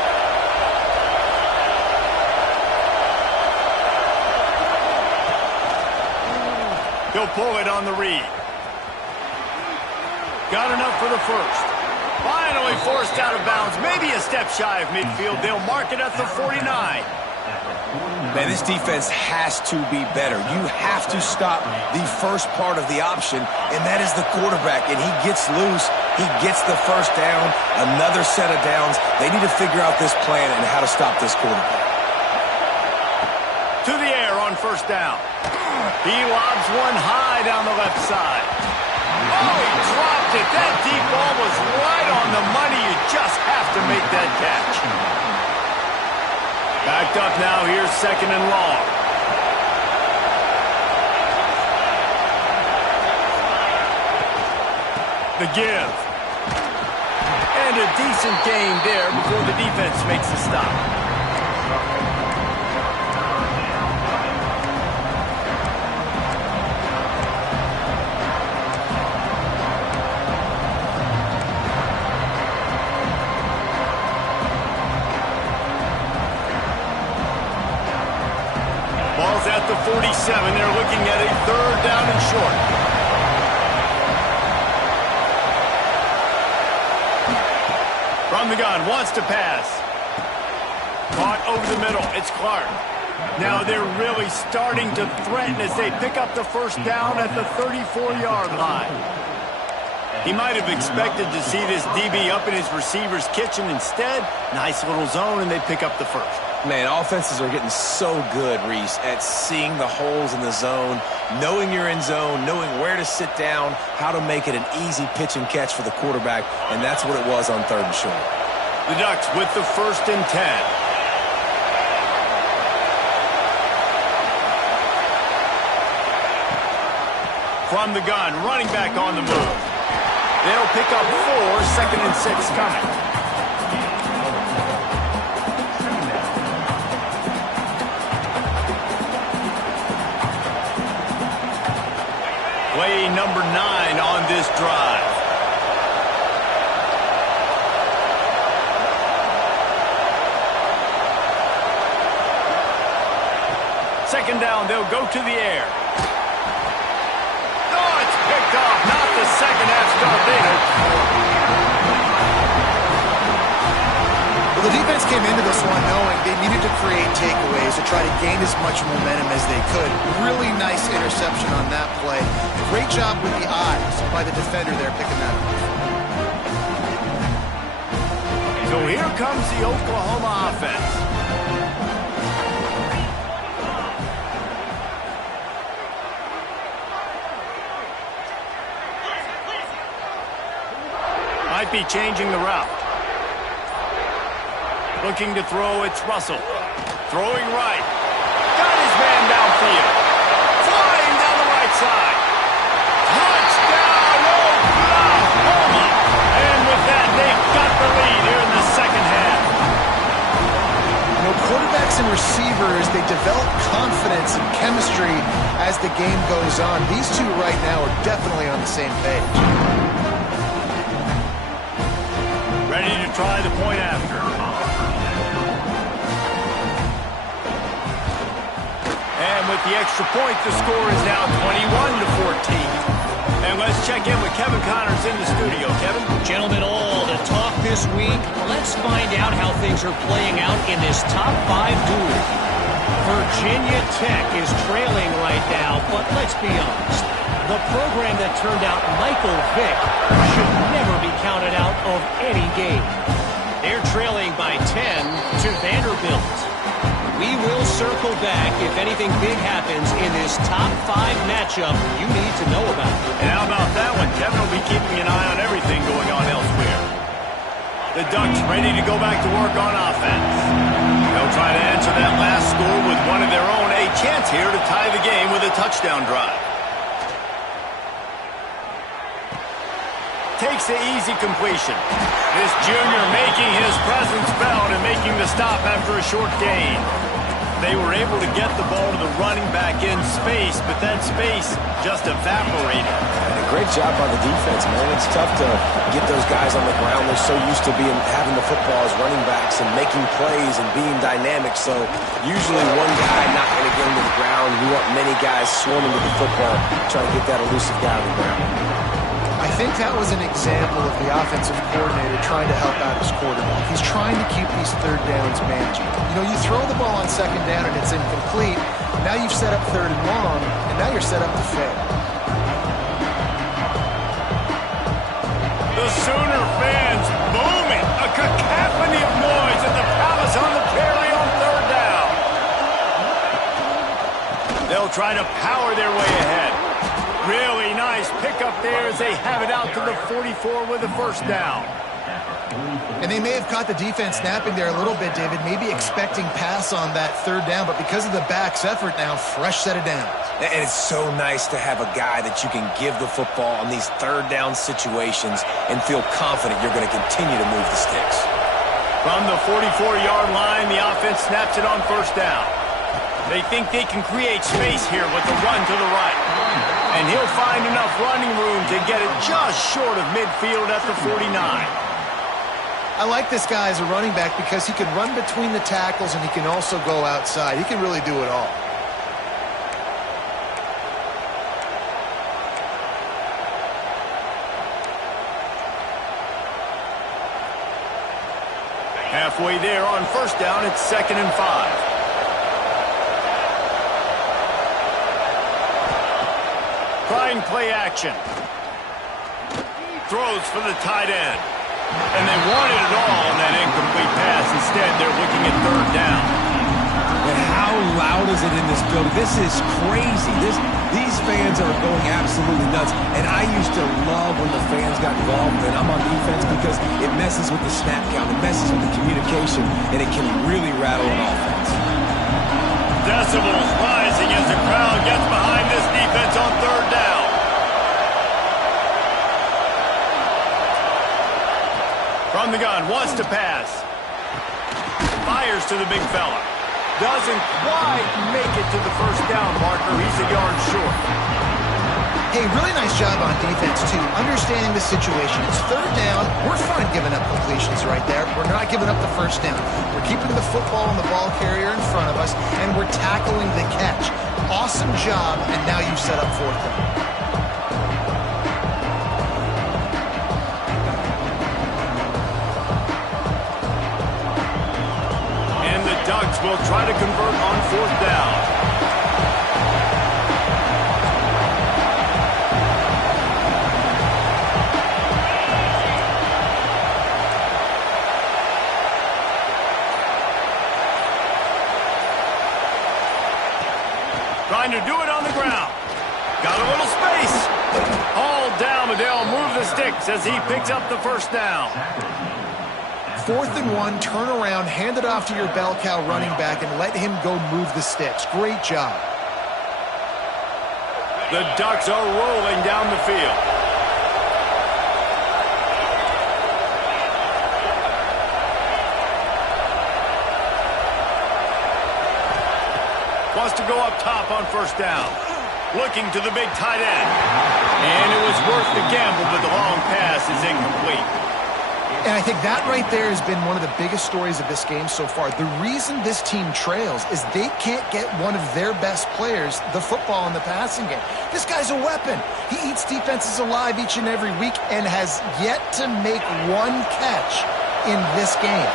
He'll pull it on the read. Got enough for the first. Finally forced out of bounds. Maybe a step shy of midfield. They'll mark it at the 49. Man, this defense has to be better. You have to stop the first part of the option, and that is the quarterback. And he gets loose. He gets the first down. Another set of downs. They need to figure out this plan and how to stop this quarterback. To the air on first down. He lobs one high down the left side. Oh, he dropped it. That deep ball was right on the money. You just have to make that catch. Backed up now. Here's 2nd and long. The give. And a decent gain there before the defense makes the stop. Ball's at the 47. They're looking at a 3rd down and short. From the gun, wants to pass. Caught over the middle. It's Clark. Now they're really starting to threaten as they pick up the first down at the 34-yard line. He might have expected to see this DB up in his receiver's kitchen. Instead, nice little zone, and they pick up the first. Man, offenses are getting so good, Reese, at seeing the holes in the zone, knowing you're in zone, knowing where to sit down, how to make it an easy pitch and catch for the quarterback, and that's what it was on 3rd and short. The Ducks with the 1st and 10. From the gun, running back on the move. They'll pick up 4, 2nd and 6 coming. Play number 9 on this drive. Second down, they'll go to the air. Oh, it's picked off. Not the second half start they hoped. Well, the defense came into this one knowing they needed to create takeaways to try to gain as much momentum as they could. Really nice interception on that play. Great job with the eyes by the defender there picking that up. So here comes the Oklahoma offense. Might be changing the route. Looking to throw, it's Russell. Throwing right. Got his man downfield. Flying down the right side. Touchdown, Oklahoma! And with that, they've got the lead here in the second half. You know, quarterbacks quarterbacks and receivers, they develop confidence and chemistry as the game goes on. These two right now are definitely on the same page. Ready to try the point after. And with the extra point, the score is now 21-14. And let's check in with Kevin Connors in the studio. Kevin? Gentlemen, all the talk this week. Let's find out how things are playing out in this top 5 duel. Virginia Tech is trailing right now, but let's be honest. The program that turned out Michael Vick should never be counted out of any game. They're trailing by 10 to Vanderbilt. We will circle back if anything big happens in this top 5 matchup you need to know about. And how about that one? Kevin will be keeping an eye on everything going on elsewhere. The Ducks ready to go back to work on offense. They'll try to answer that last score with one of their own. A chance here to tie the game with a touchdown drive. Takes the easy completion. This junior making his presence felt and making the stop after a short gain. They were able to get the ball to the running back in space, but that space just evaporated. And a great job by the defense, man. It's tough to get those guys on the ground. They're so used to having the football as running backs and making plays and being dynamic. So usually one guy not going to get him to the ground. You want many guys swarming to the football, trying to get that elusive guy on the ground. I think that was an example of the offensive coordinator trying to help out his quarterback. He's trying to keep these third downs manageable. You know, you throw the ball on second down and it's incomplete. Now you've set up third and long, and now you're set up to fail. The Sooner fans booming. A cacophony of noise at the Palace on the carry on third down. They'll try to power their way ahead. Really nice pickup there as they have it out to the 44 with a first down. And they may have caught the defense snapping there a little bit, David, maybe expecting pass on that third down, but because of the back's effort now, fresh set of downs. And it's so nice to have a guy that you can give the football on these third down situations and feel confident you're going to continue to move the sticks. From the 44-yard line, the offense snaps it on first down. They think they can create space here with the run to the right. And he'll find enough running room to get it just short of midfield at the 49. I like this guy as a running back because he can run between the tackles and he can also go outside. He can really do it all. Halfway there on first down, it's 2nd and 5. Trying play action. Throws for the tight end. And they wanted it all on that incomplete pass. Instead, they're looking at third down. And how loud is it in this building? This is crazy. These fans are going absolutely nuts. And I used to love when the fans got involved, and I'm on defense because it messes with the snap count. It messes with the communication, and it can really rattle an offense. Decibels rising as the crowd gets behind this defense on third down. From the gun, wants to pass. Fires to the big fella. Doesn't quite make it to the first down marker. He's a yard short. Hey, really nice job on defense, too. Understanding the situation. It's third down. We're fine giving up completions right there. We're not giving up the first down. We're keeping the football and the ball carrier in front of us, and we're tackling the catch. Awesome job, and now you've set up fourth down. Ducks will try to convert on fourth down. Trying to do it on the ground. Got a little space. All down, but they'll move the sticks as he picks up the first down. 4th and 1, turn around, hand it off to your bell cow running back, and let him go move the sticks. Great job. The Ducks are rolling down the field. Wants to go up top on first down. Looking to the big tight end. And it was worth the gamble, but the long pass is incomplete. And I think that right there has been one of the biggest stories of this game so far. The reason this team trails is they can't get one of their best players the football in the passing game. This guy's a weapon. He eats defenses alive each and every week and has yet to make one catch in this game.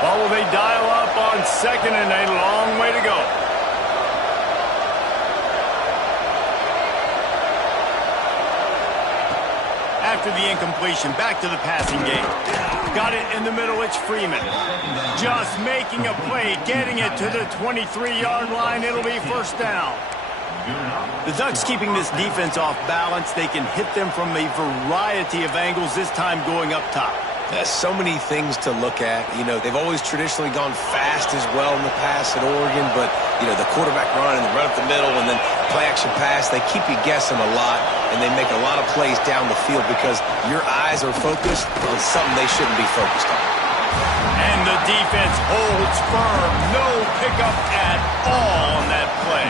Well, will they dial up on second and a long way to go? After the incompletion, back to the passing game. Got it in the middle, it's Freeman. Just making a play, getting it to the 23-yard line. It'll be first down. The Ducks keeping this defense off balance. They can hit them from a variety of angles, this time going up top. There's so many things to look at. You know, they've always traditionally gone fast as well in the past at Oregon, but, you know, the quarterback run and the run up the middle and then play-action pass, they keep you guessing a lot, and they make a lot of plays down the field because your eyes are focused on something they shouldn't be focused on. And the defense holds firm. No pickup at all on that play.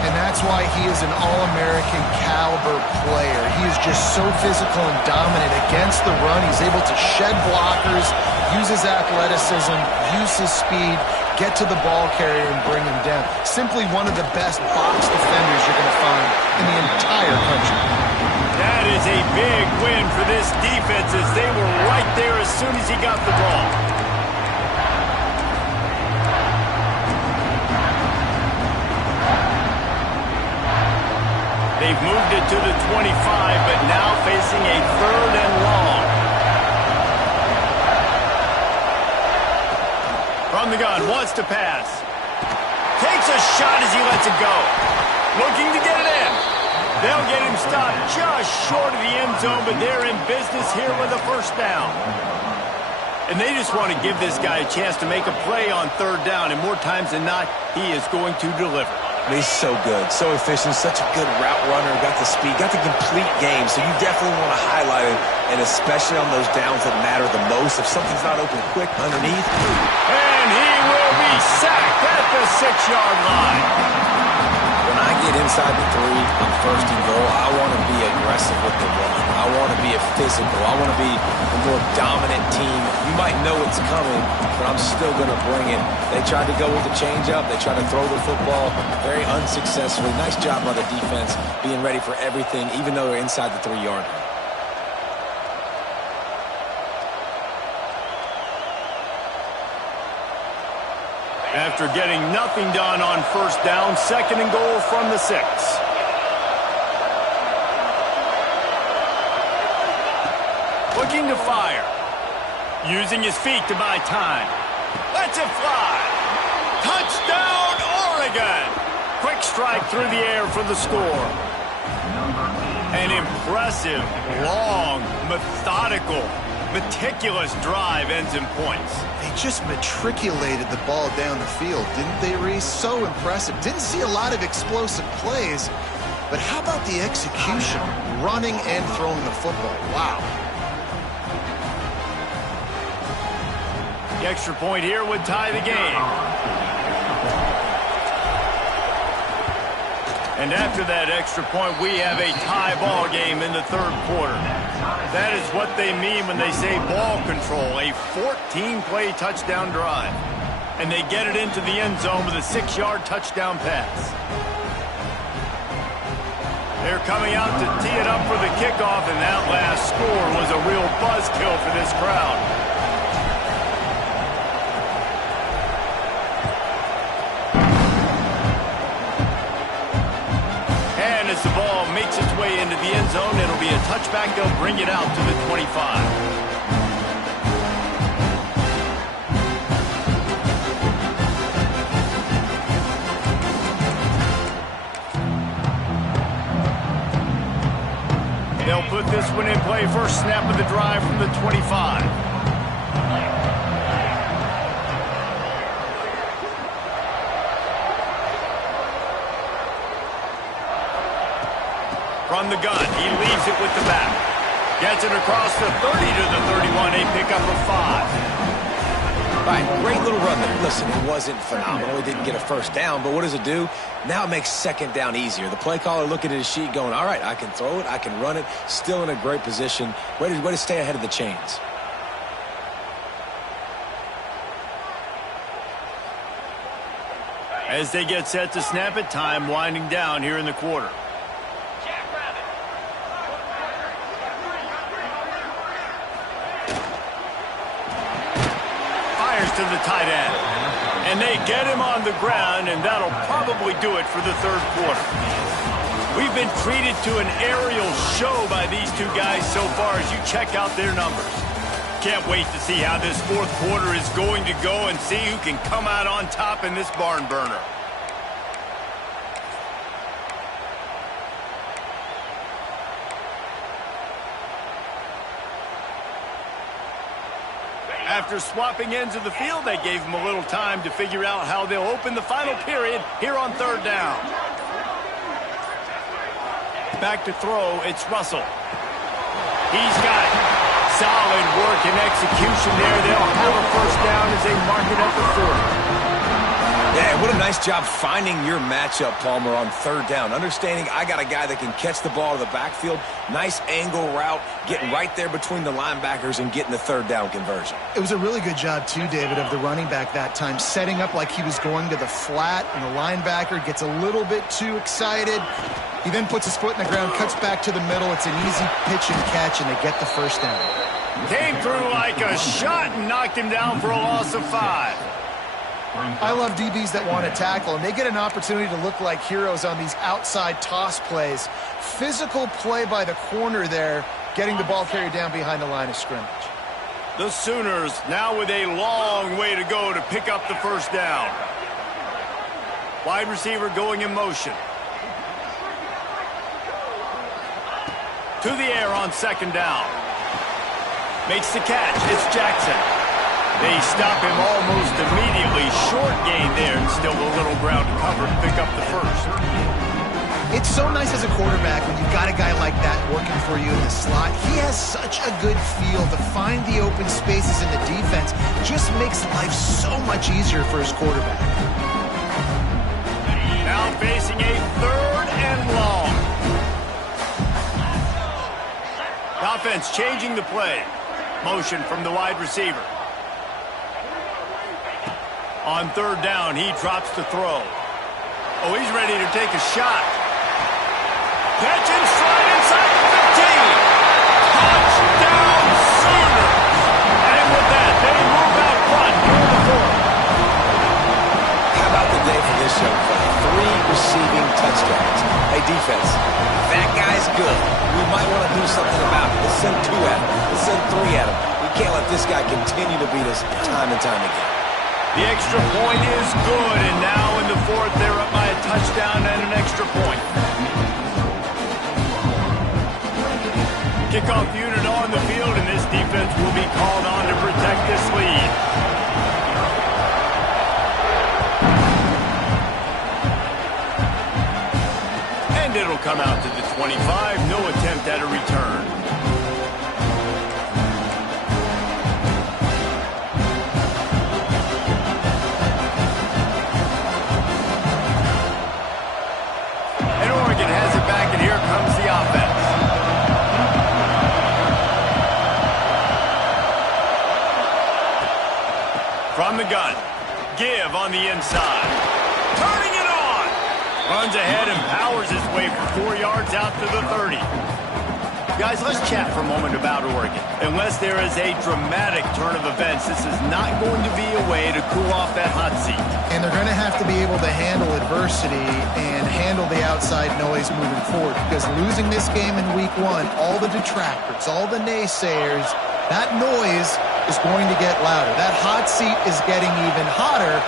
And that's why he is an All-American caliber player. He is just so physical and dominant against the run. He's able to shed blockers, use his athleticism, use his speed, get to the ball carrier and bring him down. Simply one of the best box defenders you're going to find in the entire country. That is a big win for this defense as they were right there as soon as he got the ball. They've moved it to the 25, but now facing a third and long. From the gun, wants to pass. Takes a shot as he lets it go. Looking to get it in. They'll get him stopped just short of the end zone, but they're in business here with a first down. And they just want to give this guy a chance to make a play on third down, and more times than not, he is going to deliver. He's so good, so efficient, such a good route runner, got the speed, got the complete game, so you definitely want to highlight it, and especially on those downs that matter the most. If something's not open quick underneath. And he will be sacked at the 6-yard line. When I get inside the 3 on first and goal, I want to be aggressive with the run. I want to be a physical. I want to be a more dominant team. You might know it's coming, but I'm still going to bring it. They tried to go with the changeup. They tried to throw the football very unsuccessfully. Nice job by the defense being ready for everything, even though they're inside the 3-yard line. After getting nothing done on first down, second and goal from the 6. Looking to fire. Using his feet to buy time. Lets it fly. Touchdown, Oregon! Quick strike through the air for the score. An impressive, long, methodical, meticulous drive ends in points. They just matriculated the ball down the field, didn't they, Reese? So impressive. Didn't see a lot of explosive plays, but how about the execution? Running and throwing the football. Wow. The extra point here would tie the game. And after that extra point, we have a tie ball game in the third quarter. That is what they mean when they say ball control, a 14-play touchdown drive. And they get it into the end zone with a 6-yard touchdown pass. They're coming out to tee it up for the kickoff, and that last score was a real buzzkill for this crowd. And as the ball makes its way into the end zone, it'll be a touchback. They'll bring it out to the 25. They'll put this one in play. First snap of the drive from the 25. From the gun, he leaves it with the back. Gets it across the 30 to the 31, a pickup of 5. Right, great little run there. Listen, it wasn't phenomenal. He didn't get a first down, but what does it do? Now it makes second down easier. The play caller looking at his sheet going, all right, I can throw it, I can run it, still in a great position. Way to stay ahead of the chains. As they get set to snap it, time winding down here in the quarter. Fires to the tight end. And they get him on the ground, and that'll probably do it for the third quarter. We've been treated to an aerial show by these two guys so far as you check out their numbers. Can't wait to see how this fourth quarter is going to go and see who can come out on top in this barn burner. After swapping ends of the field, they gave him a little time to figure out how they'll open the final period here on third down. Back to throw, it's Russell. He's got it. Solid work and execution there. They'll have a first down as they mark it at the 40. Yeah, what a nice job finding your matchup, Palmer, on third down. Understanding I got a guy that can catch the ball to the backfield. Nice angle route, getting right there between the linebackers and getting the third down conversion. It was a really good job, too, David, of the running back that time, setting up like he was going to the flat, and the linebacker gets a little bit too excited. He then puts his foot in the ground, cuts back to the middle. It's an easy pitch and catch, and they get the first down. Came through like a shot and knocked him down for a loss of 5. I love DBs that want to tackle, and they get an opportunity to look like heroes on these outside toss plays. Physical play by the corner there, getting the ball carried down behind the line of scrimmage. The Sooners now with a long way to go to pick up the first down. Wide receiver going in motion. To the air on second down. Makes the catch. It's Jackson. They stop him almost immediately. Short gain there, and still a little ground to cover to pick up the first. It's so nice as a quarterback when you've got a guy like that working for you in the slot. He has such a good feel to find the open spaces in the defense. Just makes life so much easier for his quarterback. Now facing a third and long. Offense changing the play. Motion from the wide receiver. On third down, he drops to throw. Oh, he's ready to take a shot. Catch and stride inside the 15. Touchdown, Sooners. And with that, they move out front here in the fourth. How about the day for this young fella? 3 receiving touchdowns. Hey, defense, that guy's good. We might want to do something about it. Let's send 2 at him. Let's send 3 at him. We can't let this guy continue to beat us time and time again. The extra point is good, and now in the fourth, they're up by a touchdown and an extra point. Kickoff unit on the field, and this defense will be called on to protect this lead. And it'll come out to the 25. No attempt at a return. Has it back, and here comes the offense. From the gun, give on the inside. Turning it on. Runs ahead and powers his way for 4 yards out to the 30. Guys, let's chat for a moment about Oregon. Unless there is a dramatic turn of events, this is not going to be a way to cool off that hot seat. And they're going to have to be able to handle adversity and handle the outside noise moving forward, because losing this game in week 1, all the detractors, all the naysayers, that noise is going to get louder. That hot seat is getting even hotter.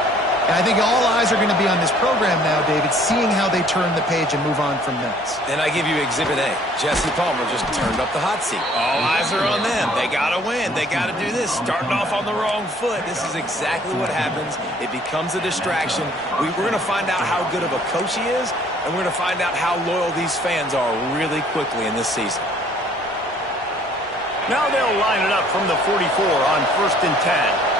And I think all eyes are going to be on this program now, David, seeing how they turn the page and move on from this. And I give you Exhibit A. Jesse Palmer just turned up the hot seat. All eyes are on them. They got to win. They got to do this. Starting off on the wrong foot. This is exactly what happens. It becomes a distraction. We're going to find out how good of a coach he is, and we're going to find out how loyal these fans are really quickly in this season. Now they'll line it up from the 44 on 1st and 10.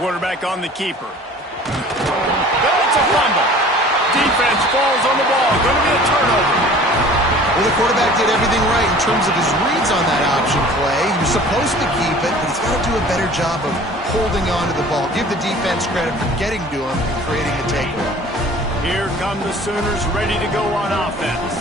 Quarterback on the keeper. It's a fumble. Defense falls on the ball. Going to be a turnover. Well, the quarterback did everything right in terms of his reads on that option play. He was supposed to keep it, but he's got to do a better job of holding on to the ball. Give the defense credit for getting to him and creating a takeaway. Here come the Sooners ready to go on offense.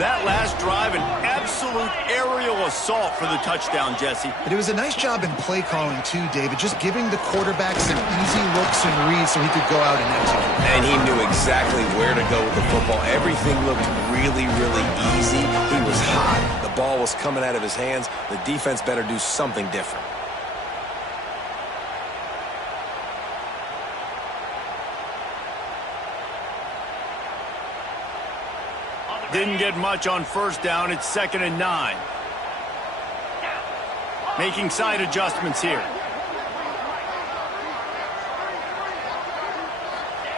That last drive, an absolute aerial assault for the touchdown, Jesse. And it was a nice job in play calling, too, David, just giving the quarterback some easy looks and reads so he could go out and execute. And he knew exactly where to go with the football. Everything looked really, really easy. He was hot. The ball was coming out of his hands. The defense better do something different. Didn't get much on first down. It's 2nd and 9. Making side adjustments here.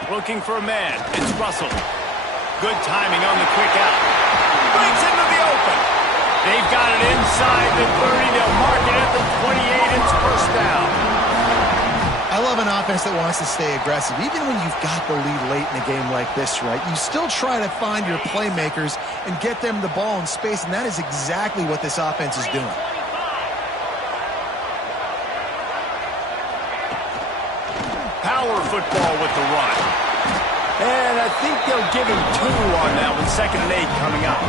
Looking for a man. It's Russell. Good timing on the quick out. Breaks into the open. They've got it inside the 30. They'll mark it at the 28. It's first down. I love an offense that wants to stay aggressive. Even when you've got the lead late in a game like this, right, you still try to find your playmakers and get them the ball in space, and that is exactly what this offense is doing. Power football with the run. And I think they'll give him 2 on that one. 2nd and 8 coming up.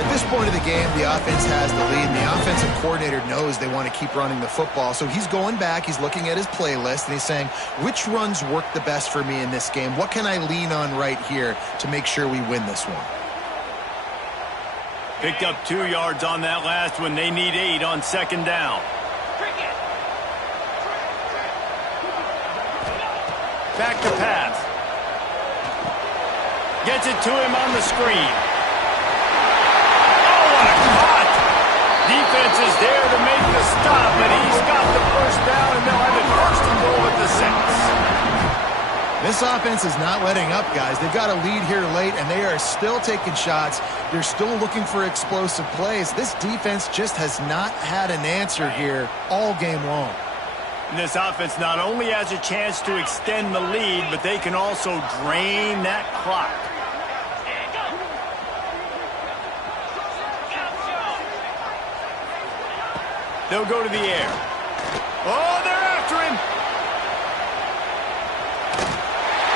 At this point of the game, the offense has the lead, and the offensive coordinator knows they want to keep running the football. So he's going back, he's looking at his playlist, and he's saying, which runs work the best for me in this game? What can I lean on right here to make sure we win this one? Picked up 2 yards on that last one. They need 8 on 2nd down. Back to pass. Gets it to him on the screen. Defense is there to make the stop, and he's got the first down, and they'll have it 1st and goal at the 6. This offense is not letting up, guys. They've got a lead here late, and they are still taking shots. They're still looking for explosive plays. This defense just has not had an answer here all game long. And this offense not only has a chance to extend the lead, but they can also drain that clock. They'll go to the air. Oh, they're after him.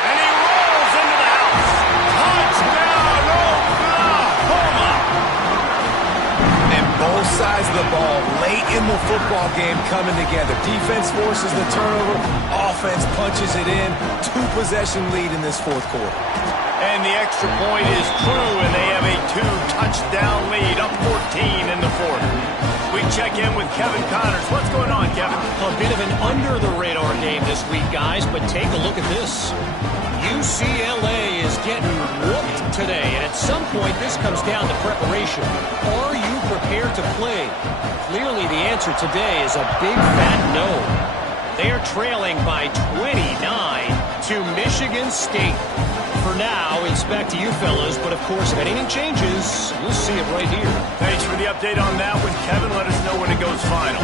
And he rolls into the house. Touchdown, Oklahoma. And both sides of the ball late in the football game coming together. Defense forces the turnover. Offense punches it in. 2-possession lead in this 4th quarter. And the extra point is true, and they have a 2-touchdown lead, up 14 in the 4th. We check in with Kevin Connors. What's going on, Kevin? A bit of an under-the-radar game this week, guys, but take a look at this. UCLA is getting whooped today, and at some point this comes down to preparation. Are you prepared to play? Clearly the answer today is a big fat no. They're trailing by 29 to Michigan State. For now, it's back to you fellas, but of course, if anything changes, you'll see it right here. Thanks for the update on that one, Kevin. Let us know when it goes final.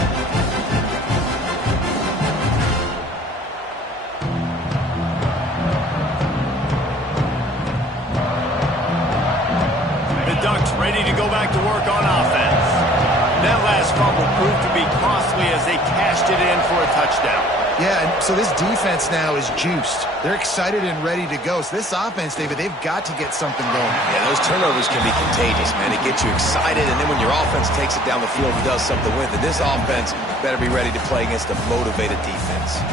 The Ducks ready to go back to work on offense. That last fumble proved to be costly as they cashed it in for a touchdown. Yeah, and so this defense now is juiced. They're excited and ready to go. So this offense, David, they've got to get something going. Yeah, those turnovers can be contagious, man. It gets you excited, and then when your offense takes it down the field and does something with it, this offense better be ready to play against a motivated defense.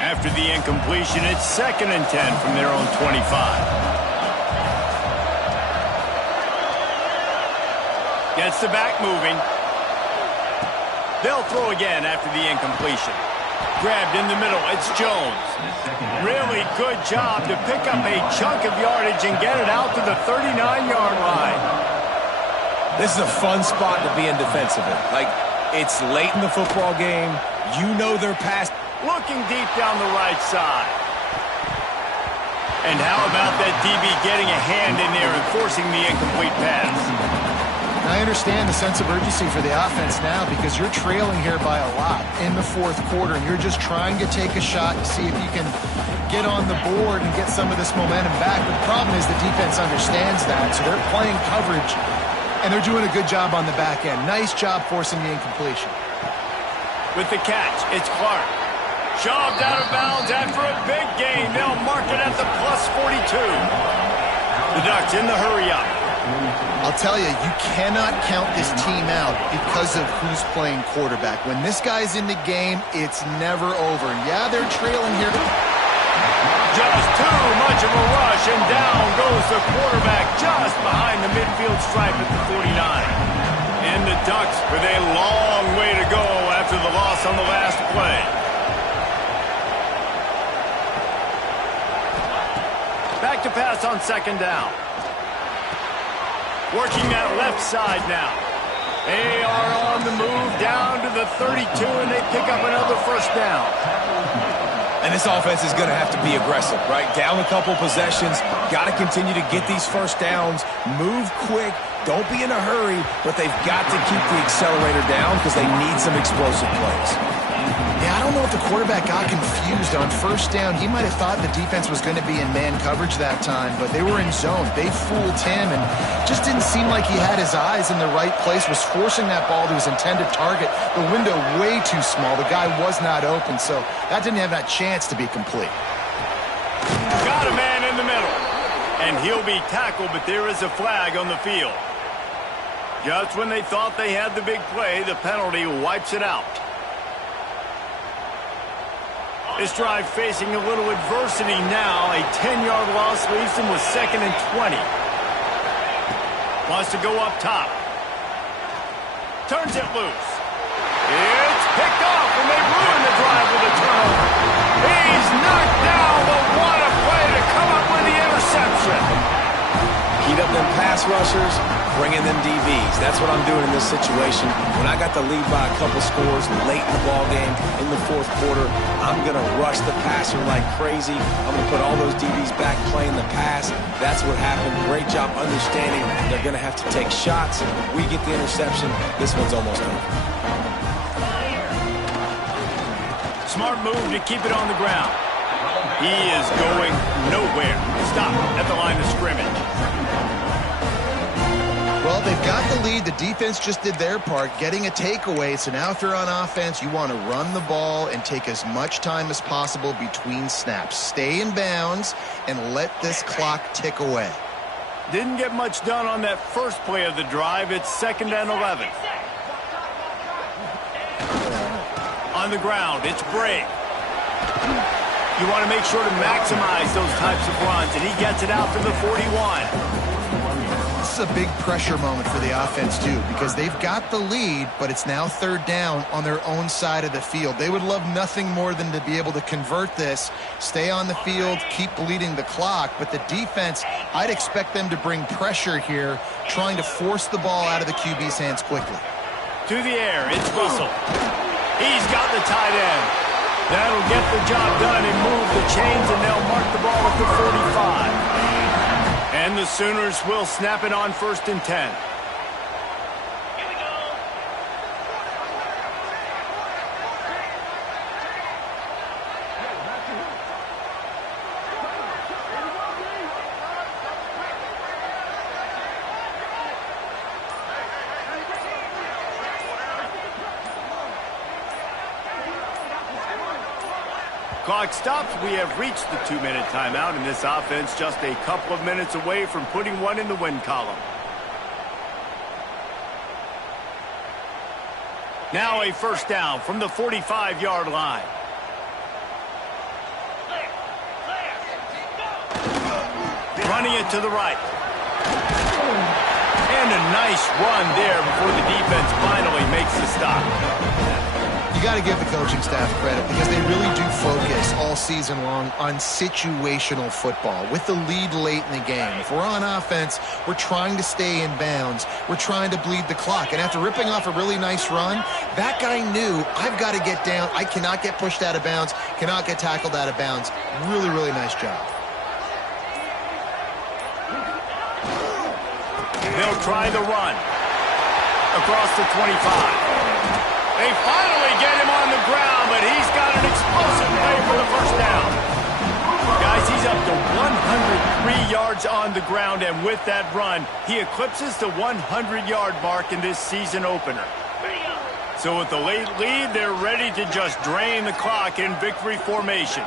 After the incompletion, it's 2nd and 10 from their own 25. Gets the back moving. They'll throw again after the incompletion. Grabbed in the middle. It's Jones. Really good job to pick up a chunk of yardage and get it out to the 39-yard line. This is a fun spot to be in defensively. Like, it's late in the football game. You know they're past. Looking deep down the right side. And how about that DB getting a hand in there and forcing the incomplete pass? I understand the sense of urgency for the offense now because you're trailing here by a lot in the fourth quarter, and you're just trying to take a shot to see if you can get on the board and get some of this momentum back. But the problem is the defense understands that, so they're playing coverage, and they're doing a good job on the back end. Nice job forcing the incompletion. With the catch, it's Clark. Shoved out of bounds after a big gain. They'll mark it at the plus 42. The Ducks in the hurry-up. I'll tell you, you cannot count this team out because of who's playing quarterback. When this guy's in the game, it's never over. Yeah, they're trailing here. Just too much of a rush, and down goes the quarterback just behind the midfield stripe at the 49. And the Ducks with a long way to go after the loss on the last play. Back to pass on second down. Working that left side now. They are on the move down to the 32, and they pick up another first down. And this offense is going to have to be aggressive, right? Down a couple possessions, got to continue to get these first downs, move quick, don't be in a hurry, but they've got to keep the accelerator down because they need some explosive plays. Yeah, I don't know if the quarterback got confused on first down. He might have thought the defense was going to be in man coverage that time, but they were in zone. They fooled him and just didn't seem like he had his eyes in the right place, was forcing that ball to his intended target. The window way too small. The guy was not open, so that didn't have that chance to be complete. Got a man in the middle, and he'll be tackled, but there is a flag on the field. Just when they thought they had the big play, the penalty wipes it out. This drive facing a little adversity now. A 10-yard loss leaves them with 2nd and 20. Wants to go up top. Turns it loose. It's picked off, and they ruin the drive with a turnover. He's knocked down, but what a play to come up with the interception. Heat up them pass rushers, bring in them DBs. That's what I'm doing in this situation. When I got the lead by a couple scores late in the ballgame, in the fourth quarter, I'm going to rush the passer like crazy. I'm going to put all those DBs back playing the pass. That's what happened. Great job understanding they're going to have to take shots. We get the interception. This one's almost over. Smart move to keep it on the ground. He is going nowhere. Stop at the line of scrimmage. Well, they've got the lead. The defense just did their part, getting a takeaway. So now if you're on offense, you want to run the ball and take as much time as possible between snaps. Stay in bounds and let this clock tick away. Didn't get much done on that first play of the drive. It's 2nd and 11. On the ground, it's Brake. You want to make sure to maximize those types of runs, and he gets it out to the 41. This is a big pressure moment for the offense, too, because they've got the lead, but it's now 3rd down on their own side of the field. They would love nothing more than to be able to convert this, stay on the field, keep bleeding the clock, but the defense, I'd expect them to bring pressure here, trying to force the ball out of the QB's hands quickly. To the air, it's Russell. He's got the tight end. That'll get the job done and move the chains, and they'll mark the ball at the 45. And the Sooners will snap it on 1st and 10. Here we go. Clock stops. We have reached the 2-minute timeout, and this offense just a couple of minutes away from putting one in the win column. Now a first down from the 45-yard line. Running it to the right. And a nice run there before the defense finally makes the stop. You got to give the coaching staff credit because they really do focus all season long on situational football with the lead late in the game. If we're on offense, we're trying to stay in bounds. We're trying to bleed the clock. And after ripping off a really nice run, that guy knew, I've got to get down. I cannot get pushed out of bounds, cannot get tackled out of bounds. Really, really nice job. They'll try the run. across the 25. They finally get him on the ground, but he's got an explosive play for the first down. Guys, he's up to 103 yards on the ground, and with that run, he eclipses the 100-yard mark in this season opener. So with the late lead, they're ready to just drain the clock in victory formation.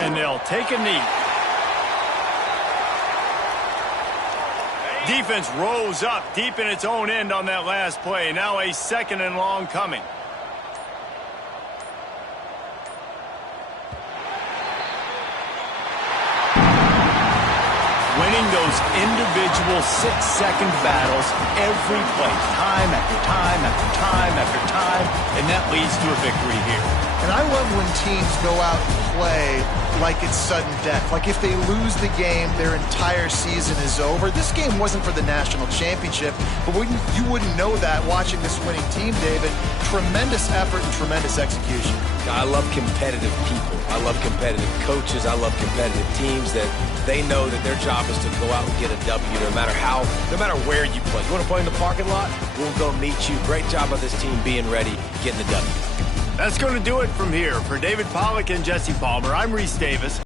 And they'll take a knee. Defense rose up deep in its own end on that last play. Now a 2nd and long coming. Winning those individual 6-second battles every play, time after time after time after time, and that leads to a victory here. And I love when teams go out and play like it's sudden death. Like if they lose the game, their entire season is over. This game wasn't for the national championship, but you wouldn't know that watching this winning team, David. Tremendous effort and tremendous execution. I love competitive people. I love competitive coaches. I love competitive teams that they know that their job is to go out and get a W no matter where you play. You want to play in the parking lot? We'll go meet you. Great job of this team being ready, getting the W. That's going to do it from here. For David Pollack and Jesse Palmer, I'm Reese Davis.